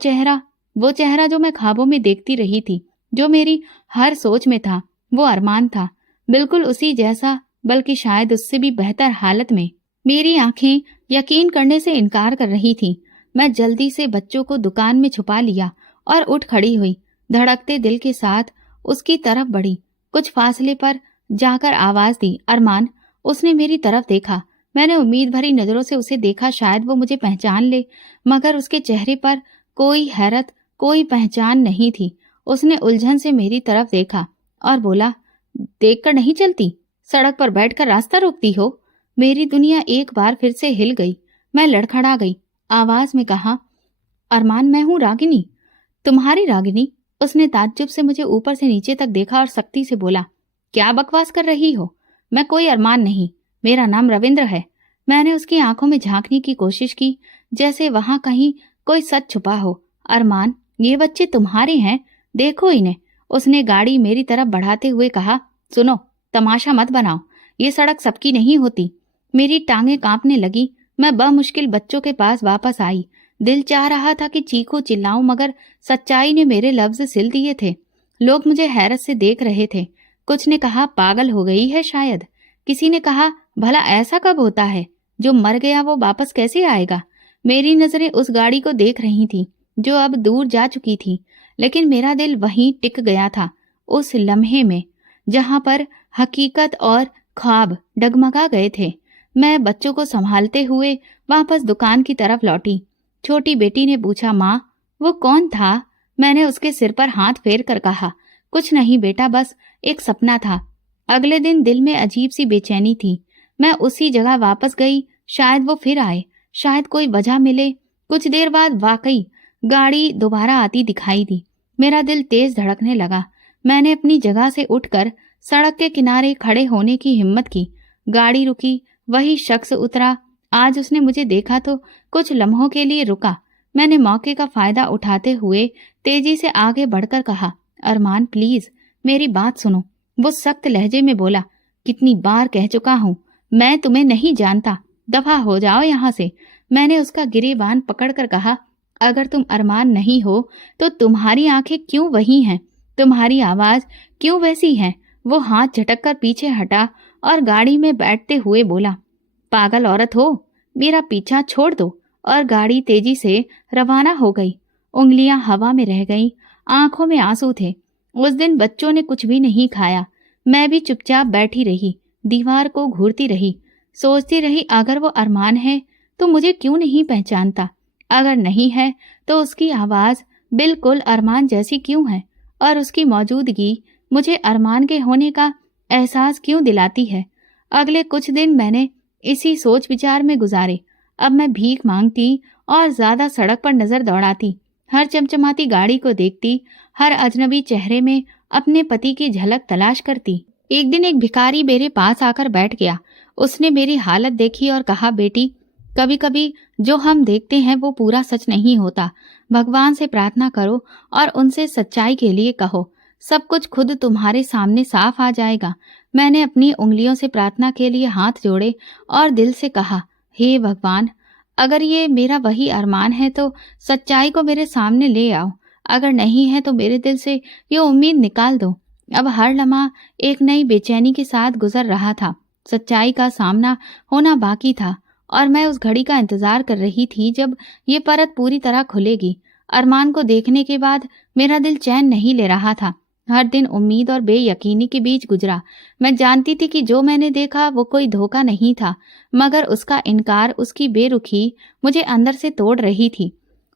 चेहरा जो मैं ख्वाबों में देखती रही थी, जो मेरी हर सोच में था, वो अरमान था। बिल्कुल उसी जैसा, बल्कि शायद उससे भी बेहतर हालत में। मेरी आंखें यकीन करने से इनकार कर रही थीं। मैं जल्दी से बच्चों को दुकान में छुपा लिया और उठ खड़ी हुई। धड़कते दिल के साथ उसकी तरफ बढ़ी। कुछ फासले पर जाकर आवाज दी, अरमान। उसने मेरी तरफ देखा। मैंने उम्मीद भरी नजरों से उसे देखा, शायद वो मुझे पहचान ले, मगर उसके चेहरे पर कोई हैरत, कोई पहचान नहीं थी। उसने उलझन से मेरी तरफ देखा और बोला, देखकर नहीं चलती, सड़क पर बैठकर रास्ता रोकती हो। मेरी दुनिया एक बार फिर से हिल गई। मैं लड़खड़ा गई। आवाज में कहा, अरमान मैं हूं रागिनी। तुम्हारी रागिनी? उसने ताज्जुब से मुझे ऊपर से नीचे तक देखा और सख्ती से बोला, क्या बकवास कर रही हो? मैं कोई अरमान नहीं, मेरा नाम रविंद्र है। मैंने उसकी आंखों में झांकने की कोशिश की, जैसे वहां कहीं कोई सच छुपा हो। अरमान, ये बच्चे तुम्हारे हैं, देखो इन्हें। उसने गाड़ी मेरी तरफ बढ़ाते हुए कहा, सुनो, तमाशा मत बनाओ, ये सड़क सबकी नहीं होती। मेरी टांगें कांपने लगी। मैं बमुश्किल बच्चों के पास वापस आई। दिल चाह रहा था कि चीखूं चिल्लाऊं, मगर सच्चाई ने मेरे लफ्ज सिल दिए थे। लोग मुझे हैरत से देख रहे थे। कुछ ने कहा पागल हो गई है शायद। किसी ने कहा भला ऐसा कब होता है, जो मर गया वो वापस कैसे आएगा। मेरी नजरें उस गाड़ी को देख रही थी जो अब दूर जा चुकी थी, लेकिन मेरा दिल वहीं टिक गया था, उस लम्हे में जहां पर हकीकत और ख्वाब डगमगा गए थे। मैं बच्चों को संभालते हुए वापस दुकान की तरफ लौटी। छोटी बेटी ने पूछा, माँ वो कौन था? मैंने उसके सिर पर हाथ फेर कर कहा, कुछ नहीं बेटा, बस एक सपना था। अगले दिन दिल में अजीब सी बेचैनी थी। मैं उसी जगह वापस गई, शायद वो फिर आए, शायद कोई वजह मिले। कुछ देर बाद वाकई गाड़ी दोबारा आती दिखाई दी। मेरा दिल तेज धड़कने लगा। मैंने अपनी जगह से उठकर सड़क के किनारे खड़े होने की हिम्मत की। गाड़ी रुकी, वही शख्स उतरा। आज उसने मुझे देखा तो कुछ लम्हों के लिए रुका। मैंने मौके का फायदा उठाते हुए तेजी से आगे बढ़कर कहा, अरमान प्लीज मेरी बात सुनो। वो सख्त लहजे में बोला, कितनी बार कह चुका हूं, मैं तुम्हें नहीं जानता, दफा हो जाओ यहाँ से। मैंने उसका गिरेबान पकड़कर कहा, अगर तुम अरमान नहीं हो तो तुम्हारी आंखें क्यों वही हैं, तुम्हारी आवाज क्यों वैसी है? वो हाथ झटक कर पीछे हटा और गाड़ी में बैठते हुए बोला, पागल औरत हो, मेरा पीछा छोड़ दो। और गाड़ी तेजी से रवाना हो गई। उंगलियां हवा में रह गईं, आंखों में आंसू थे। उस दिन बच्चों ने कुछ भी नहीं खाया। मैं भी चुपचाप बैठी रही, दीवार को घूरती रही, सोचती रही अगर वो अरमान है तो मुझे क्यों नहीं पहचानता, अगर नहीं है तो उसकी आवाज बिल्कुल अरमान जैसी क्यों है, और उसकी मौजूदगी मुझे अरमान के होने का एहसास क्यों दिलाती है। अगले कुछ दिन मैंने इसी सोच विचार में गुजारे। अब मैं भीख मांगती और ज्यादा सड़क पर नजर दौड़ाती, हर चमचमाती गाड़ी को देखती, हर अजनबी चेहरे में अपने पति की झलक तलाश करती। एक दिन एक भिखारी मेरे पास आकर बैठ गया। उसने मेरी हालत देखी और कहा, बेटी, कभी कभी जो हम देखते हैं वो पूरा सच नहीं होता। भगवान से प्रार्थना करो और उनसे सच्चाई के लिए कहो, सब कुछ खुद तुम्हारे सामने साफ आ जाएगा। मैंने अपनी उंगलियों से प्रार्थना के लिए हाथ जोड़े और दिल से कहा, हे भगवान, अगर ये मेरा वही अरमान है तो सच्चाई को मेरे सामने ले आओ, अगर नहीं है तो मेरे दिल से ये उम्मीद निकाल दो। अब हर लम्हा एक नई बेचैनी के साथ गुजर रहा था। सच्चाई का सामना होना बाकी था और मैं उस घड़ी का इंतजार कर रही थी जब ये परत पूरी तरह खुलेगी। अरमान को देखने के बाद मेरा दिल चैन नहीं ले रहा था। हर दिन उम्मीद और बेयकीनी के बीच गुजरा। मैं जानती थी कि जो मैंने देखा वो कोई धोखा नहीं था, मगर उसका इनकार, उसकी बेरुखी मुझे अंदर से तोड़ रही थी।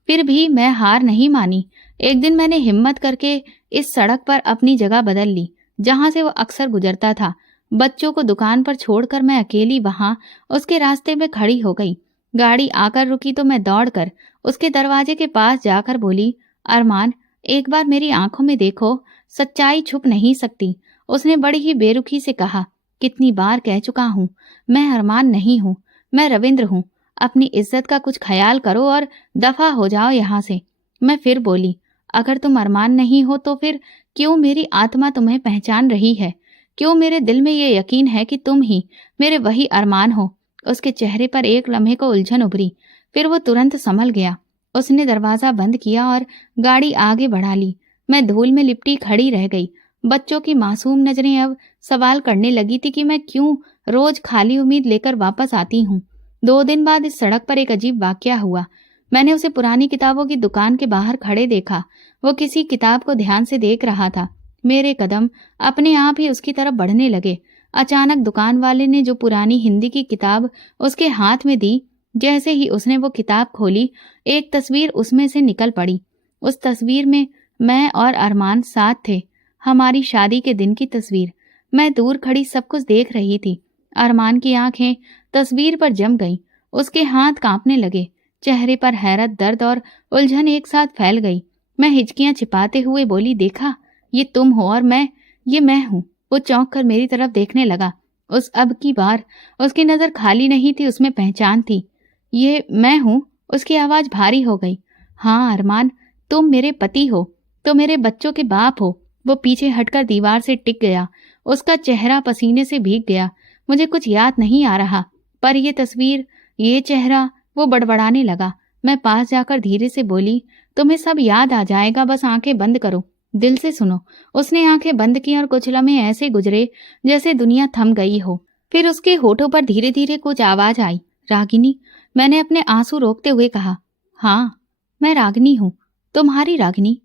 फिर भी मैं हार नहीं मानी। एक दिन मैंने हिम्मत करके इस सड़क पर अपनी जगह बदल ली जहां से वो अक्सर गुजरता था। बच्चों को दुकान पर छोड़कर मैं अकेली वहां उसके रास्ते में खड़ी हो गई। गाड़ी आकर रुकी तो मैं दौड़कर उसके दरवाजे के पास जाकर बोली, अरमान, एक बार मेरी आंखों में देखो, सच्चाई छुप नहीं सकती। उसने बड़ी ही बेरुखी से कहा, कितनी बार कह चुका हूं, मैं अरमान नहीं हूं, मैं रविंद्र हूं। अपनी इज्जत का कुछ ख्याल करो और दफा हो जाओ यहाँ से। मैं फिर बोली, अगर तुम अरमान नहीं हो तो फिर क्यों मेरी आत्मा तुम्हें पहचान रही है? क्यों मेरे दिल में ये यकीन है कि तुम ही मेरे वही अरमान हो? उसके चेहरे पर एक लम्हे को उलझन उभरी, फिर वो तुरंत संभल गया। उसने दरवाजा बंद किया और गाड़ी आगे बढ़ा ली। मैं धूल में लिपटी खड़ी रह गई। बच्चों की मासूम नजरें अब सवाल करने लगी थी कि मैं क्यों रोज खाली उम्मीद लेकर वापस आती हूँ। 2 दिन बाद इस सड़क पर एक अजीब वाकया हुआ। मैंने उसे पुरानी किताबों की दुकान के बाहर खड़े देखा। वो किसी किताब को ध्यान से देख रहा था। मेरे कदम अपने आप ही उसकी तरफ बढ़ने लगे। अचानक दुकान वाले ने जो पुरानी हिंदी की किताब उसके हाथ में दी, जैसे ही उसने वो किताब खोली, एक तस्वीर उसमें से निकल पड़ी। उस तस्वीर में मैं और अरमान साथ थे, हमारी शादी के दिन की तस्वीर। मैं दूर खड़ी सब कुछ देख रही थी। अरमान की आंखें तस्वीर पर जम गईं, उसके हाथ कांपने लगे, चेहरे पर हैरत, दर्द और उलझन एक साथ फैल गई। मैं हिचकियां छिपाते हुए बोली, देखा, ये तुम हो और ये मैं हूं। वो चौंक कर मेरी तरफ देखने लगा। उस अब की बार उसकी नजर खाली नहीं थी, उसमें पहचान थी। ये मैं हूं? उसकी आवाज भारी हो गई। हाँ अरमान, तुम मेरे पति हो, तो मेरे बच्चों के बाप हो। वो पीछे हटकर दीवार से टिक गया। उसका चेहरा पसीने से भीग गया। मुझे कुछ याद नहीं आ रहा, पर ये तस्वीर, ये चेहरा। वो बड़बड़ाने लगा। मैं पास जाकर धीरे से बोली, तुम्हें सब याद आ जाएगा, बस आंखें बंद करो, दिल से सुनो। उसने आंखें बंद की और कुछ लम्हे ऐसे गुजरे जैसे दुनिया थम गई हो। फिर उसके होठों पर धीरे धीरे कुछ आवाज आई, रागिनी। मैंने अपने आंसू रोकते हुए कहा, हाँ मैं रागिनी हूँ, तुम्हारी रागिनी।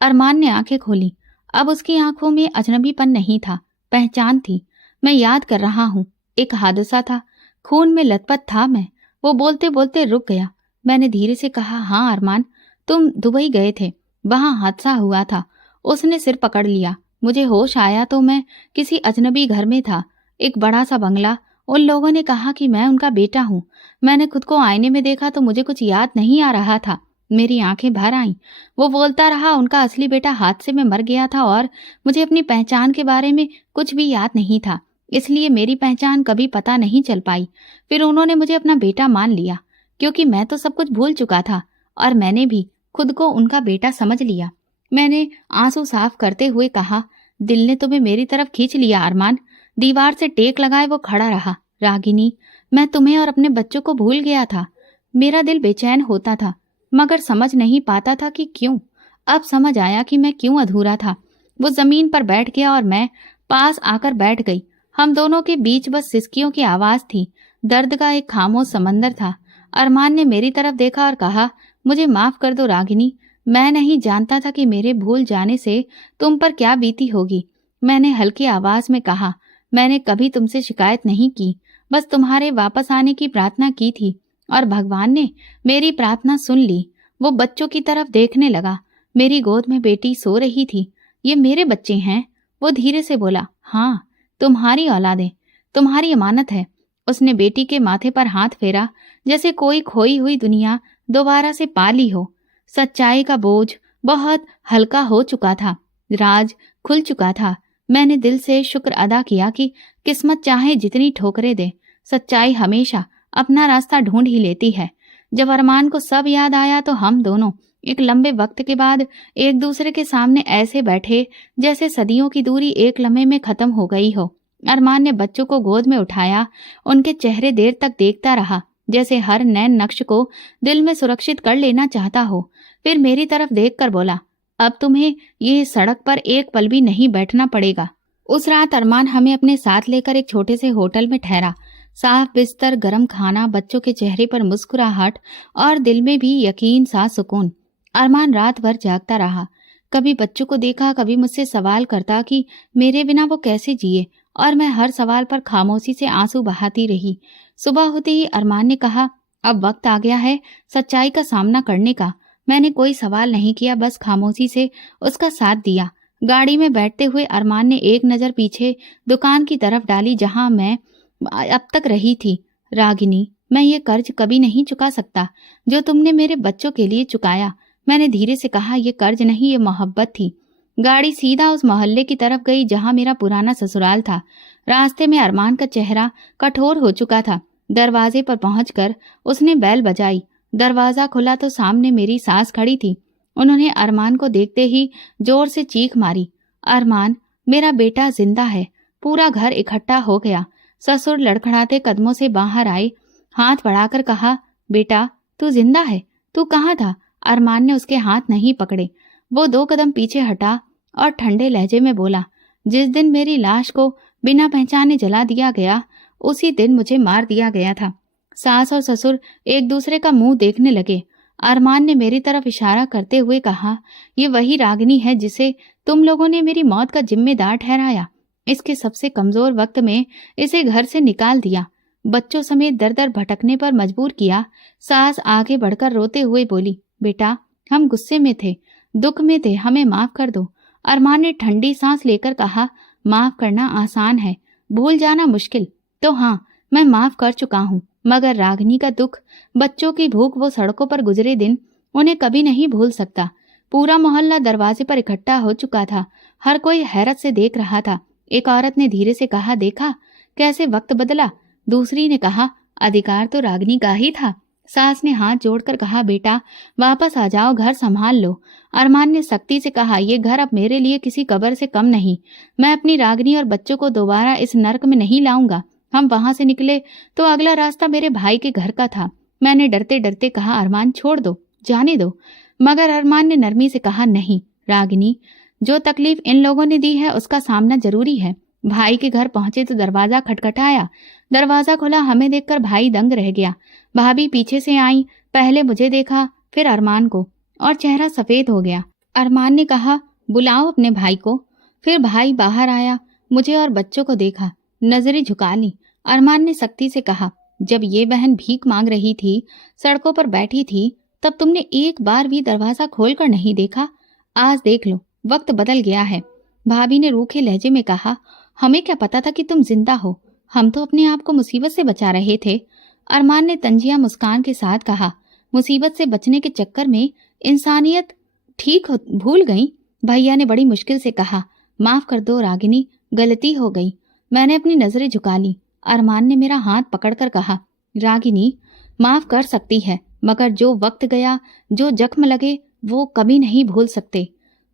अरमान ने आंखें खोली। अब उसकी आंखों में अजनबीपन नहीं था, पहचान थी। मैं याद कर रहा हूँ, एक हादसा था, खून में लथपथ था मैं। वो बोलते बोलते रुक गया। मैंने धीरे से कहा, हाँ अरमान, तुम दुबई गए थे, वहां हादसा हुआ था। उसने सिर पकड़ लिया। मुझे होश आया तो मैं किसी अजनबी घर में था, एक बड़ा सा बंगला। उन लोगों ने कहा कि मैं उनका बेटा हूँ। मैंने खुद को आईने में देखा तो मुझे कुछ याद नहीं आ रहा था। मेरी आंखें भर आईं। वो बोलता रहा, उनका असली बेटा हादसे में मर गया था और मुझे अपनी पहचान के बारे में कुछ भी याद नहीं था, इसलिए मेरी पहचान कभी पता नहीं चल पाई। फिर उन्होंने मुझे अपना बेटा मान लिया, क्योंकि मैं तो सब कुछ भूल चुका था और मैंने भी खुद को उनका बेटा समझ लिया। मैंने आंसू साफ करते हुए कहा, दिल ने तुम्हें मेरी तरफ खींच लिया अरमान। दीवार से टेक लगाए वो खड़ा रहा। रागिनी, मैं तुम्हें और अपने बच्चों को भूल गया था। मेरा दिल बेचैन होता था, मगर समझ नहीं पाता था कि क्यों। अब समझ आया कि मैं क्यों अधूरा था। वो जमीन पर बैठ गया और मैं पास आकर बैठ गई। हम दोनों के बीच बस सिसकियों की आवाज थी। दर्द का एक खामोश समंदर था। अरमान ने मेरी तरफ देखा और कहा, मुझे माफ कर दो रागिनी, मैं नहीं जानता था कि मेरे भूल जाने से तुम पर क्या बीती होगी। मैंने हल्की आवाज में कहा, मैंने कभी तुमसे शिकायत नहीं की, बस तुम्हारे वापस आने की प्रार्थना की थी और भगवान ने मेरी प्रार्थना सुन ली। वो बच्चों की तरफ देखने लगा। मेरी गोद में बेटी सो रही थी। ये मेरे बच्चे हैं? वो धीरे से बोला, हाँ, तुम्हारी औलादें, तुम्हारी अमानत है। उसने बेटी के माथे पर हाथ फेरा, जैसे कोई खोई हुई दुनिया दोबारा से पा ली हो। सच्चाई का बोझ बहुत हल्का हो चुका था। राज खुल चुका था। मैंने दिल से शुक्र अदा किया कि किस्मत चाहे जितनी ठोकरें दे, सच्चाई हमेशा अपना रास्ता ढूंढ ही लेती है। जब अरमान को सब याद आया तो हम दोनों एक लंबे वक्त के बाद एक दूसरे के सामने ऐसे बैठे जैसे सदियों की दूरी एक लम्हे में खत्म हो गई हो। अरमान ने बच्चों को गोद में उठाया। उनके चेहरे देर तक देखता रहा, जैसे हर नैन नक्श को दिल में सुरक्षित कर लेना चाहता हो। फिर मेरी तरफ देखकर बोला, अब तुम्हें ये सड़क पर एक पल भी नहीं बैठना पड़ेगा। उस रात अरमान हमें अपने साथ लेकर एक छोटे से होटल में ठहरा। साफ बिस्तर, गरम खाना, बच्चों के चेहरे पर मुस्कुराहट और दिल में भी यकीन सा सुकून। अरमान रात भर जागता रहा। कभी बच्चों को देखा, कभी मुझसे सवाल करता कि मेरे बिना वो कैसे जिए, और मैं हर सवाल पर खामोशी से आंसू बहाती रही। सुबह होते ही अरमान ने कहा, अब वक्त आ गया है सच्चाई का सामना करने का। मैंने कोई सवाल नहीं किया, बस खामोशी से उसका साथ दिया। गाड़ी में बैठते हुए अरमान ने एक नज़र पीछे दुकान की तरफ डाली जहां मैं अब तक रही थी। रागिनी, मैं ये कर्ज कभी नहीं चुका सकता जो तुमने मेरे बच्चों के लिए चुकाया। मैंने धीरे से कहा, ये कर्ज नहीं, ये मोहब्बत थी। गाड़ी सीधा उस मोहल्ले की तरफ गई जहां मेरा पुराना ससुराल था। रास्ते में अरमान का चेहरा कठोर हो चुका था। दरवाजे पर पहुंचकर उसने बेल बजाई। दरवाजा खुला तो सामने मेरी सास खड़ी थी। उन्होंने अरमान को देखते ही जोर से चीख मारी, अरमान, मेरा बेटा जिंदा है। पूरा घर इकट्ठा हो गया। ससुर लड़खड़ाते कदमों से बाहर आए, हाथ बढ़ाकर कहा, बेटा तू जिंदा है, तू कहाँ था? अरमान ने उसके हाथ नहीं पकड़े। वो 2 कदम पीछे हटा और ठंडे लहजे में बोला, जिस दिन मेरी लाश को बिना पहचाने जला दिया गया, उसी दिन मुझे मार दिया गया था। सास और ससुर एक दूसरे का मुंह देखने लगे। अरमान ने मेरी तरफ इशारा करते हुए कहा, ये वही रागिनी है जिसे तुम लोगों ने मेरी मौत का जिम्मेदार ठहराया। इसके सबसे कमजोर वक्त में इसे घर से निकाल दिया, बच्चों समेत दर दर भटकने पर मजबूर किया। सास आगे बढ़कर रोते हुए बोली, बेटा हम गुस्से में थे, दुख में थे, हमें माफ कर दो। अरमान ने ठंडी सांस लेकर कहा, माफ करना आसान है, भूल जाना मुश्किल। तो हाँ, मैं माफ कर चुका हूँ, मगर रागिनी का दुख, बच्चों की भूख, वो सड़कों पर गुजरे दिन, उन्हें कभी नहीं भूल सकता। पूरा मोहल्ला दरवाजे पर इकट्ठा हो चुका था। हर कोई हैरत से देख रहा था। एक औरत ने धीरे से कहा, देखा कैसे वक्त बदला। दूसरी ने कहा, अधिकार तो रागिनी का ही था। सास ने हाथ जोड़कर कहा, बेटा वापस आ जाओ, घर संभाल लो। अरमान ने सख्ती से कहा, ये घर अब मेरे लिए किसी कब्र से कम नहीं। मैं अपनी रागिनी और बच्चों को दोबारा इस नर्क में नहीं लाऊंगा। हम वहां से निकले तो अगला रास्ता मेरे भाई के घर का था। मैंने डरते डरते कहा, अरमान छोड़ दो, जाने दो। मगर अरमान ने नरमी से कहा, नहीं रागिनी, जो तकलीफ इन लोगों ने दी है उसका सामना जरूरी है। भाई के घर पहुंचे तो दरवाजा खटखटाया। दरवाजा खुला, हमें देखकर भाई दंग रह गया। भाभी पीछे से आई, पहले मुझे देखा फिर अरमान को, और चेहरा सफेद हो गया। अरमान ने कहा, बुलाओ अपने भाई को। फिर भाई बाहर आया, मुझे और बच्चों को देखा, नजरें झुका ली। अरमान ने सख्ती से कहा, जब ये बहन भीख मांग रही थी, सड़कों पर बैठी थी, तब तुमने एक बार भी दरवाजा खोलकर नहीं देखा। आज देख लो, वक्त बदल गया है। भाभी ने रूखे लहजे में कहा, हमें क्या पता था कि तुम जिंदा हो, हम तो अपने आप को मुसीबत से बचा रहे थे। अरमान ने तंजिया मुस्कान के साथ कहा, मुसीबत से बचने के चक्कर में इंसानियत भूल गई। भैया ने बड़ी मुश्किल से कहा, माफ कर दो रागिनी, गलती हो गई। मैंने अपनी नजरें झुका ली। अरमान ने मेरा हाथ पकड़कर कहा, रागिनी माफ कर सकती है, मगर जो वक्त गया, जो जख्म लगे, वो कभी नहीं भूल सकते।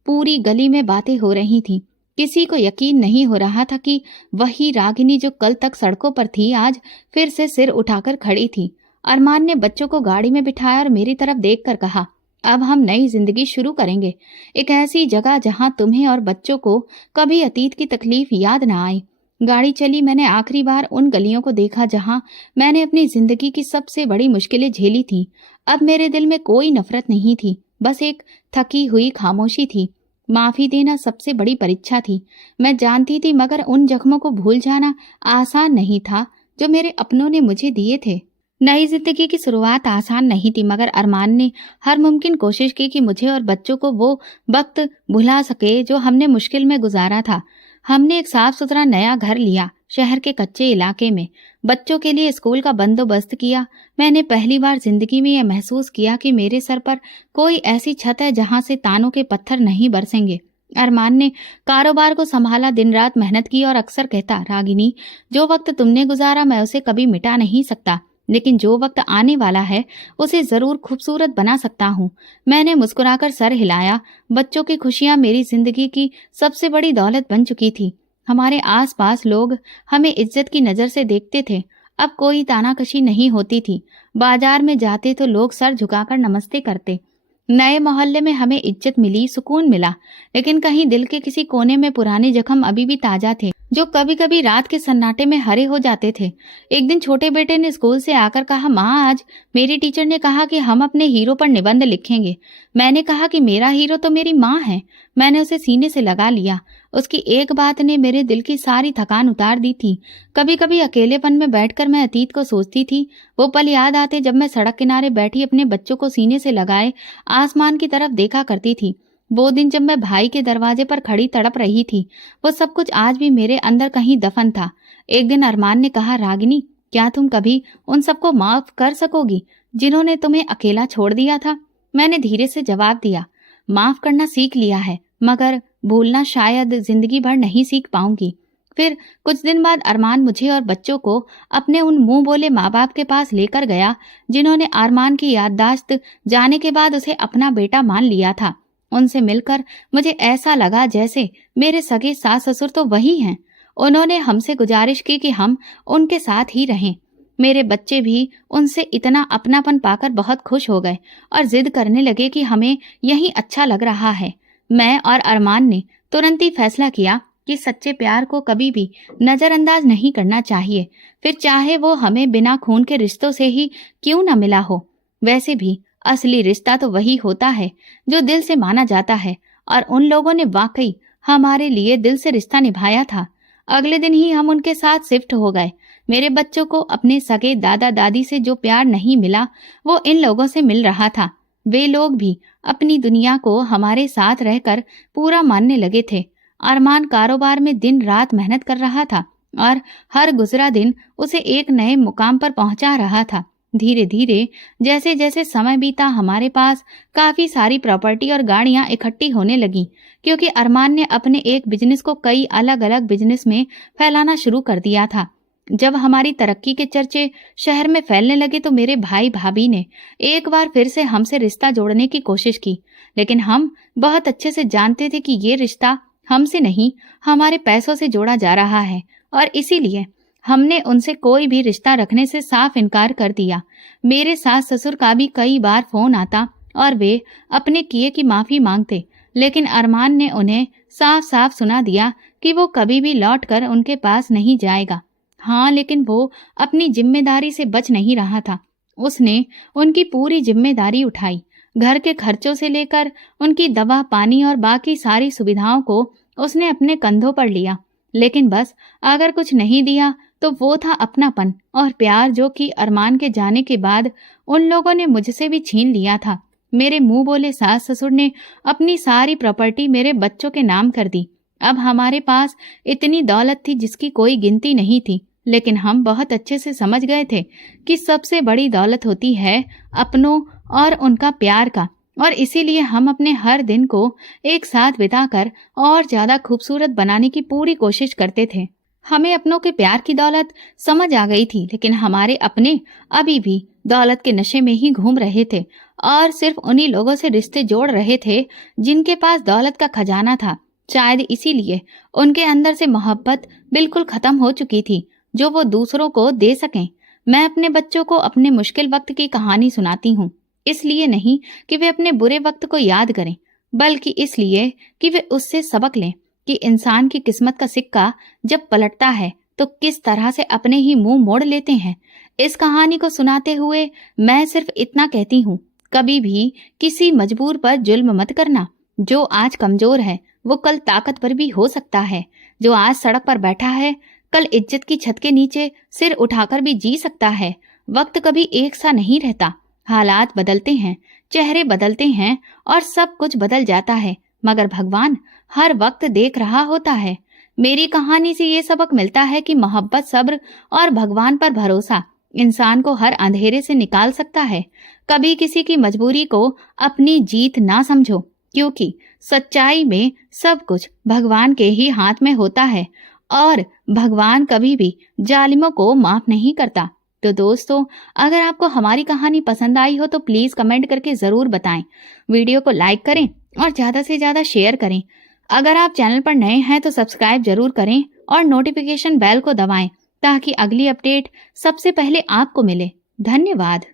पूरी गली में बातें हो रही थीं। किसी को यकीन नहीं हो रहा था कि वही रागिनी जो कल तक सड़कों पर थी, आज फिर से सिर उठाकर खड़ी थी। अरमान ने बच्चों को गाड़ी में बिठाया और मेरी तरफ देखकर कहा, अब हम नई जिंदगी शुरू करेंगे, एक ऐसी जगह जहां तुम्हें और बच्चों को कभी अतीत की तकलीफ याद ना आए। गाड़ी चली। मैंने आखिरी बार उन गलियों को देखा जहां मैंने अपनी जिंदगी की सबसे बड़ी मुश्किलें झेली थी। अब मेरे दिल में कोई नफरत नहीं थी, बस एक थकी हुई खामोशी थी। माफी देना सबसे बड़ी परीक्षा थी, मैं जानती थी, मगर उन जख्मों को भूल जाना आसान नहीं था जो मेरे अपनों ने मुझे दिए थे। नई जिंदगी की शुरुआत आसान नहीं थी, मगर अरमान ने हर मुमकिन कोशिश की कि मुझे और बच्चों को वो वक्त भुला सके जो हमने मुश्किल में गुजारा था। हमने एक साफ सुथरा नया घर लिया, शहर के कच्चे इलाके में। बच्चों के लिए स्कूल का बंदोबस्त किया। मैंने पहली बार जिंदगी में यह महसूस किया कि मेरे सर पर कोई ऐसी छत है जहां से तानों के पत्थर नहीं बरसेंगे। अरमान ने कारोबार को संभाला, दिन रात मेहनत की और अक्सर कहता, रागिनी जो वक्त तुमने गुजारा मैं उसे कभी मिटा नहीं सकता, लेकिन जो वक्त आने वाला है उसे जरूर खूबसूरत बना सकता हूँ। मैंने मुस्कुराकर सर हिलाया। बच्चों की खुशियां मेरी जिंदगी की सबसे बड़ी दौलत बन चुकी थी। हमारे आसपास लोग हमें इज्जत की नजर से देखते थे। अब कोई तानाकशी नहीं होती थी। बाजार में जाते तो लोग सर झुकाकर नमस्ते करते। नए मोहल्ले में हमें इज्जत मिली, सुकून मिला, लेकिन कहीं दिल के किसी कोने में पुराने जख्म अभी भी ताजा थे, जो कभी कभी रात के सन्नाटे में हरे हो जाते थे। एक दिन छोटे बेटे ने स्कूल से आकर कहा, माँ आज मेरी टीचर ने कहा कि हम अपने हीरो पर निबंध लिखेंगे। मैंने कहा कि मेरा हीरो तो मेरी माँ है। मैंने उसे सीने से लगा लिया। उसकी एक बात ने मेरे दिल की सारी थकान उतार दी थी। कभी कभी अकेलेपन में बैठकर मैं अतीत को सोचती थी। वो पल याद आते जब मैं सड़क किनारे बैठी अपने बच्चों को सीने से लगाए आसमान की तरफ देखा करती थी। वो दिन जब मैं भाई के दरवाजे पर खड़ी तड़प रही थी, वो सब कुछ आज भी मेरे अंदर कहीं दफन था। एक दिन अरमान ने कहा, रागिनी क्या तुम कभी उन सबको माफ कर सकोगी जिन्होंने तुम्हें अकेला छोड़ दिया था? मैंने धीरे से जवाब दिया, माफ करना सीख लिया है, मगर भूलना शायद जिंदगी भर नहीं सीख पाऊंगी। फिर कुछ दिन बाद अरमान मुझे और बच्चों को अपने उन मुंह बोले माँ बाप के पास लेकर गया जिन्होंने अरमान की याददाश्त जाने के बाद उसे अपना बेटा मान लिया था। उनसे मिलकर मुझे ऐसा लगा जैसे मेरे सगे सास ससुर तो वही हैं। उन्होंने हमसे गुजारिश की कि हम उनके साथ ही रहें। मेरे बच्चे भी उनसे इतना अपनापन पाकर बहुत खुश हो गए और जिद करने लगे कि हमें यहीं अच्छा लग रहा है। मैं और अरमान ने तुरंत ही फैसला किया कि सच्चे प्यार को कभी भी नजरअंदाज नहीं करना चाहिए, फिर चाहे वो हमें बिना खून के रिश्तों से ही क्यों न मिला हो। वैसे भी असली रिश्ता तो वही होता है जो दिल से माना जाता है, और उन लोगों ने वाकई हमारे लिए दिल से रिश्ता निभाया था। अगले दिन ही हम उनके साथ शिफ्ट हो गए। मेरे बच्चों को अपने सगे दादा दादी से जो प्यार नहीं मिला वो इन लोगों से मिल रहा था। वे लोग भी अपनी दुनिया को हमारे साथ रहकर पूरा मानने लगे थे। अरमान कारोबार में दिन रात मेहनत कर रहा था और हर गुजरा दिन उसे एक नए मुकाम पर पहुंचा रहा था। धीरे धीरे जैसे जैसे समय बीता हमारे पास काफी सारी प्रॉपर्टी और गाड़ियां इकट्ठी होने लगी, क्योंकि अरमान ने अपने एक बिजनेस को कई अलग अलग बिजनेस में फैलाना शुरू कर दिया था। जब हमारी तरक्की के चर्चे शहर में फैलने लगे तो मेरे भाई भाभी ने एक बार फिर से हमसे रिश्ता जोड़ने की कोशिश की, लेकिन हम बहुत अच्छे से जानते थे कि ये रिश्ता हमसे नहीं, हमारे पैसों से जोड़ा जा रहा है, और इसीलिए हमने उनसे कोई भी रिश्ता रखने से साफ इनकार कर दिया। मेरे सास ससुर का भी कई बार फोन आता और वे अपने किए की माफी मांगते, लेकिन अरमान ने उन्हें साफ साफ सुना दिया कि वो कभी भी लौट कर उनके पास नहीं जाएगा। हाँ, लेकिन वो अपनी जिम्मेदारी से बच नहीं रहा था। उसने उनकी पूरी जिम्मेदारी उठाई। घर के खर्चों से लेकर उनकी दवा पानी और बाकी सारी सुविधाओं को उसने अपने कंधों पर लिया। लेकिन बस अगर कुछ नहीं दिया तो वो था अपनापन और प्यार, जो कि अरमान के जाने के बाद उन लोगों ने मुझसे भी छीन लिया था। मेरे मुंह बोले सास ससुर ने अपनी सारी प्रॉपर्टी मेरे बच्चों के नाम कर दी। अब हमारे पास इतनी दौलत थी जिसकी कोई गिनती नहीं थी, लेकिन हम बहुत अच्छे से समझ गए थे कि सबसे बड़ी दौलत होती है अपनों और उनका प्यार का, और इसीलिए हम अपने हर दिन को एक साथ बिताकर और ज्यादा खूबसूरत बनाने की पूरी कोशिश करते थे। हमें अपनों के प्यार की दौलत समझ आ गई थी, लेकिन हमारे अपने अभी भी दौलत के नशे में ही घूम रहे थे और सिर्फ उन्हीं लोगों से रिश्ते जोड़ रहे थे जिनके पास दौलत का खजाना था। शायद इसीलिए उनके अंदर से मोहब्बत बिल्कुल खत्म हो चुकी थी जो वो दूसरों को दे सकें। मैं अपने बच्चों को अपने मुश्किल वक्त की कहानी सुनाती हूँ, इसलिए नहीं कि वे अपने बुरे वक्त को याद करें, बल्कि इसलिए कि वे उससे सबक लें कि इंसान की किस्मत का सिक्का जब पलटता है तो किस तरह से अपने ही मुंह मोड़ लेते हैं। इस कहानी को सुनाते हुए मैं सिर्फ इतना कहती हूँ, कभी भी किसी मजबूर पर जुल्म मत करना। जो आज कमजोर है वो कल ताकतवर भी हो सकता है। जो आज सड़क पर बैठा है कल इज्जत की छत के नीचे सिर उठाकर भी जी सकता है। वक्त कभी एक सा नहीं रहता, हालात बदलते हैं, चेहरे बदलते हैं और सब कुछ बदल जाता है, मगर भगवान हर वक्त देख रहा होता है। मेरी कहानी से ये सबक मिलता है कि मोहब्बत, सब्र और भगवान पर भरोसा इंसान को हर अंधेरे से निकाल सकता है। कभी किसी की मजबूरी को अपनी जीत ना समझो, क्योंकि सच्चाई में सब कुछ भगवान के ही हाथ में होता है और भगवान कभी भी जालिमों को माफ नहीं करता। तो दोस्तों, अगर आपको हमारी कहानी पसंद आई हो तो प्लीज कमेंट करके जरूर बताएं। वीडियो को लाइक करें और ज्यादा से ज्यादा शेयर करें। अगर आप चैनल पर नए हैं तो सब्सक्राइब जरूर करें और नोटिफिकेशन बेल को दबाएं ताकि अगली अपडेट सबसे पहले आपको मिले। धन्यवाद।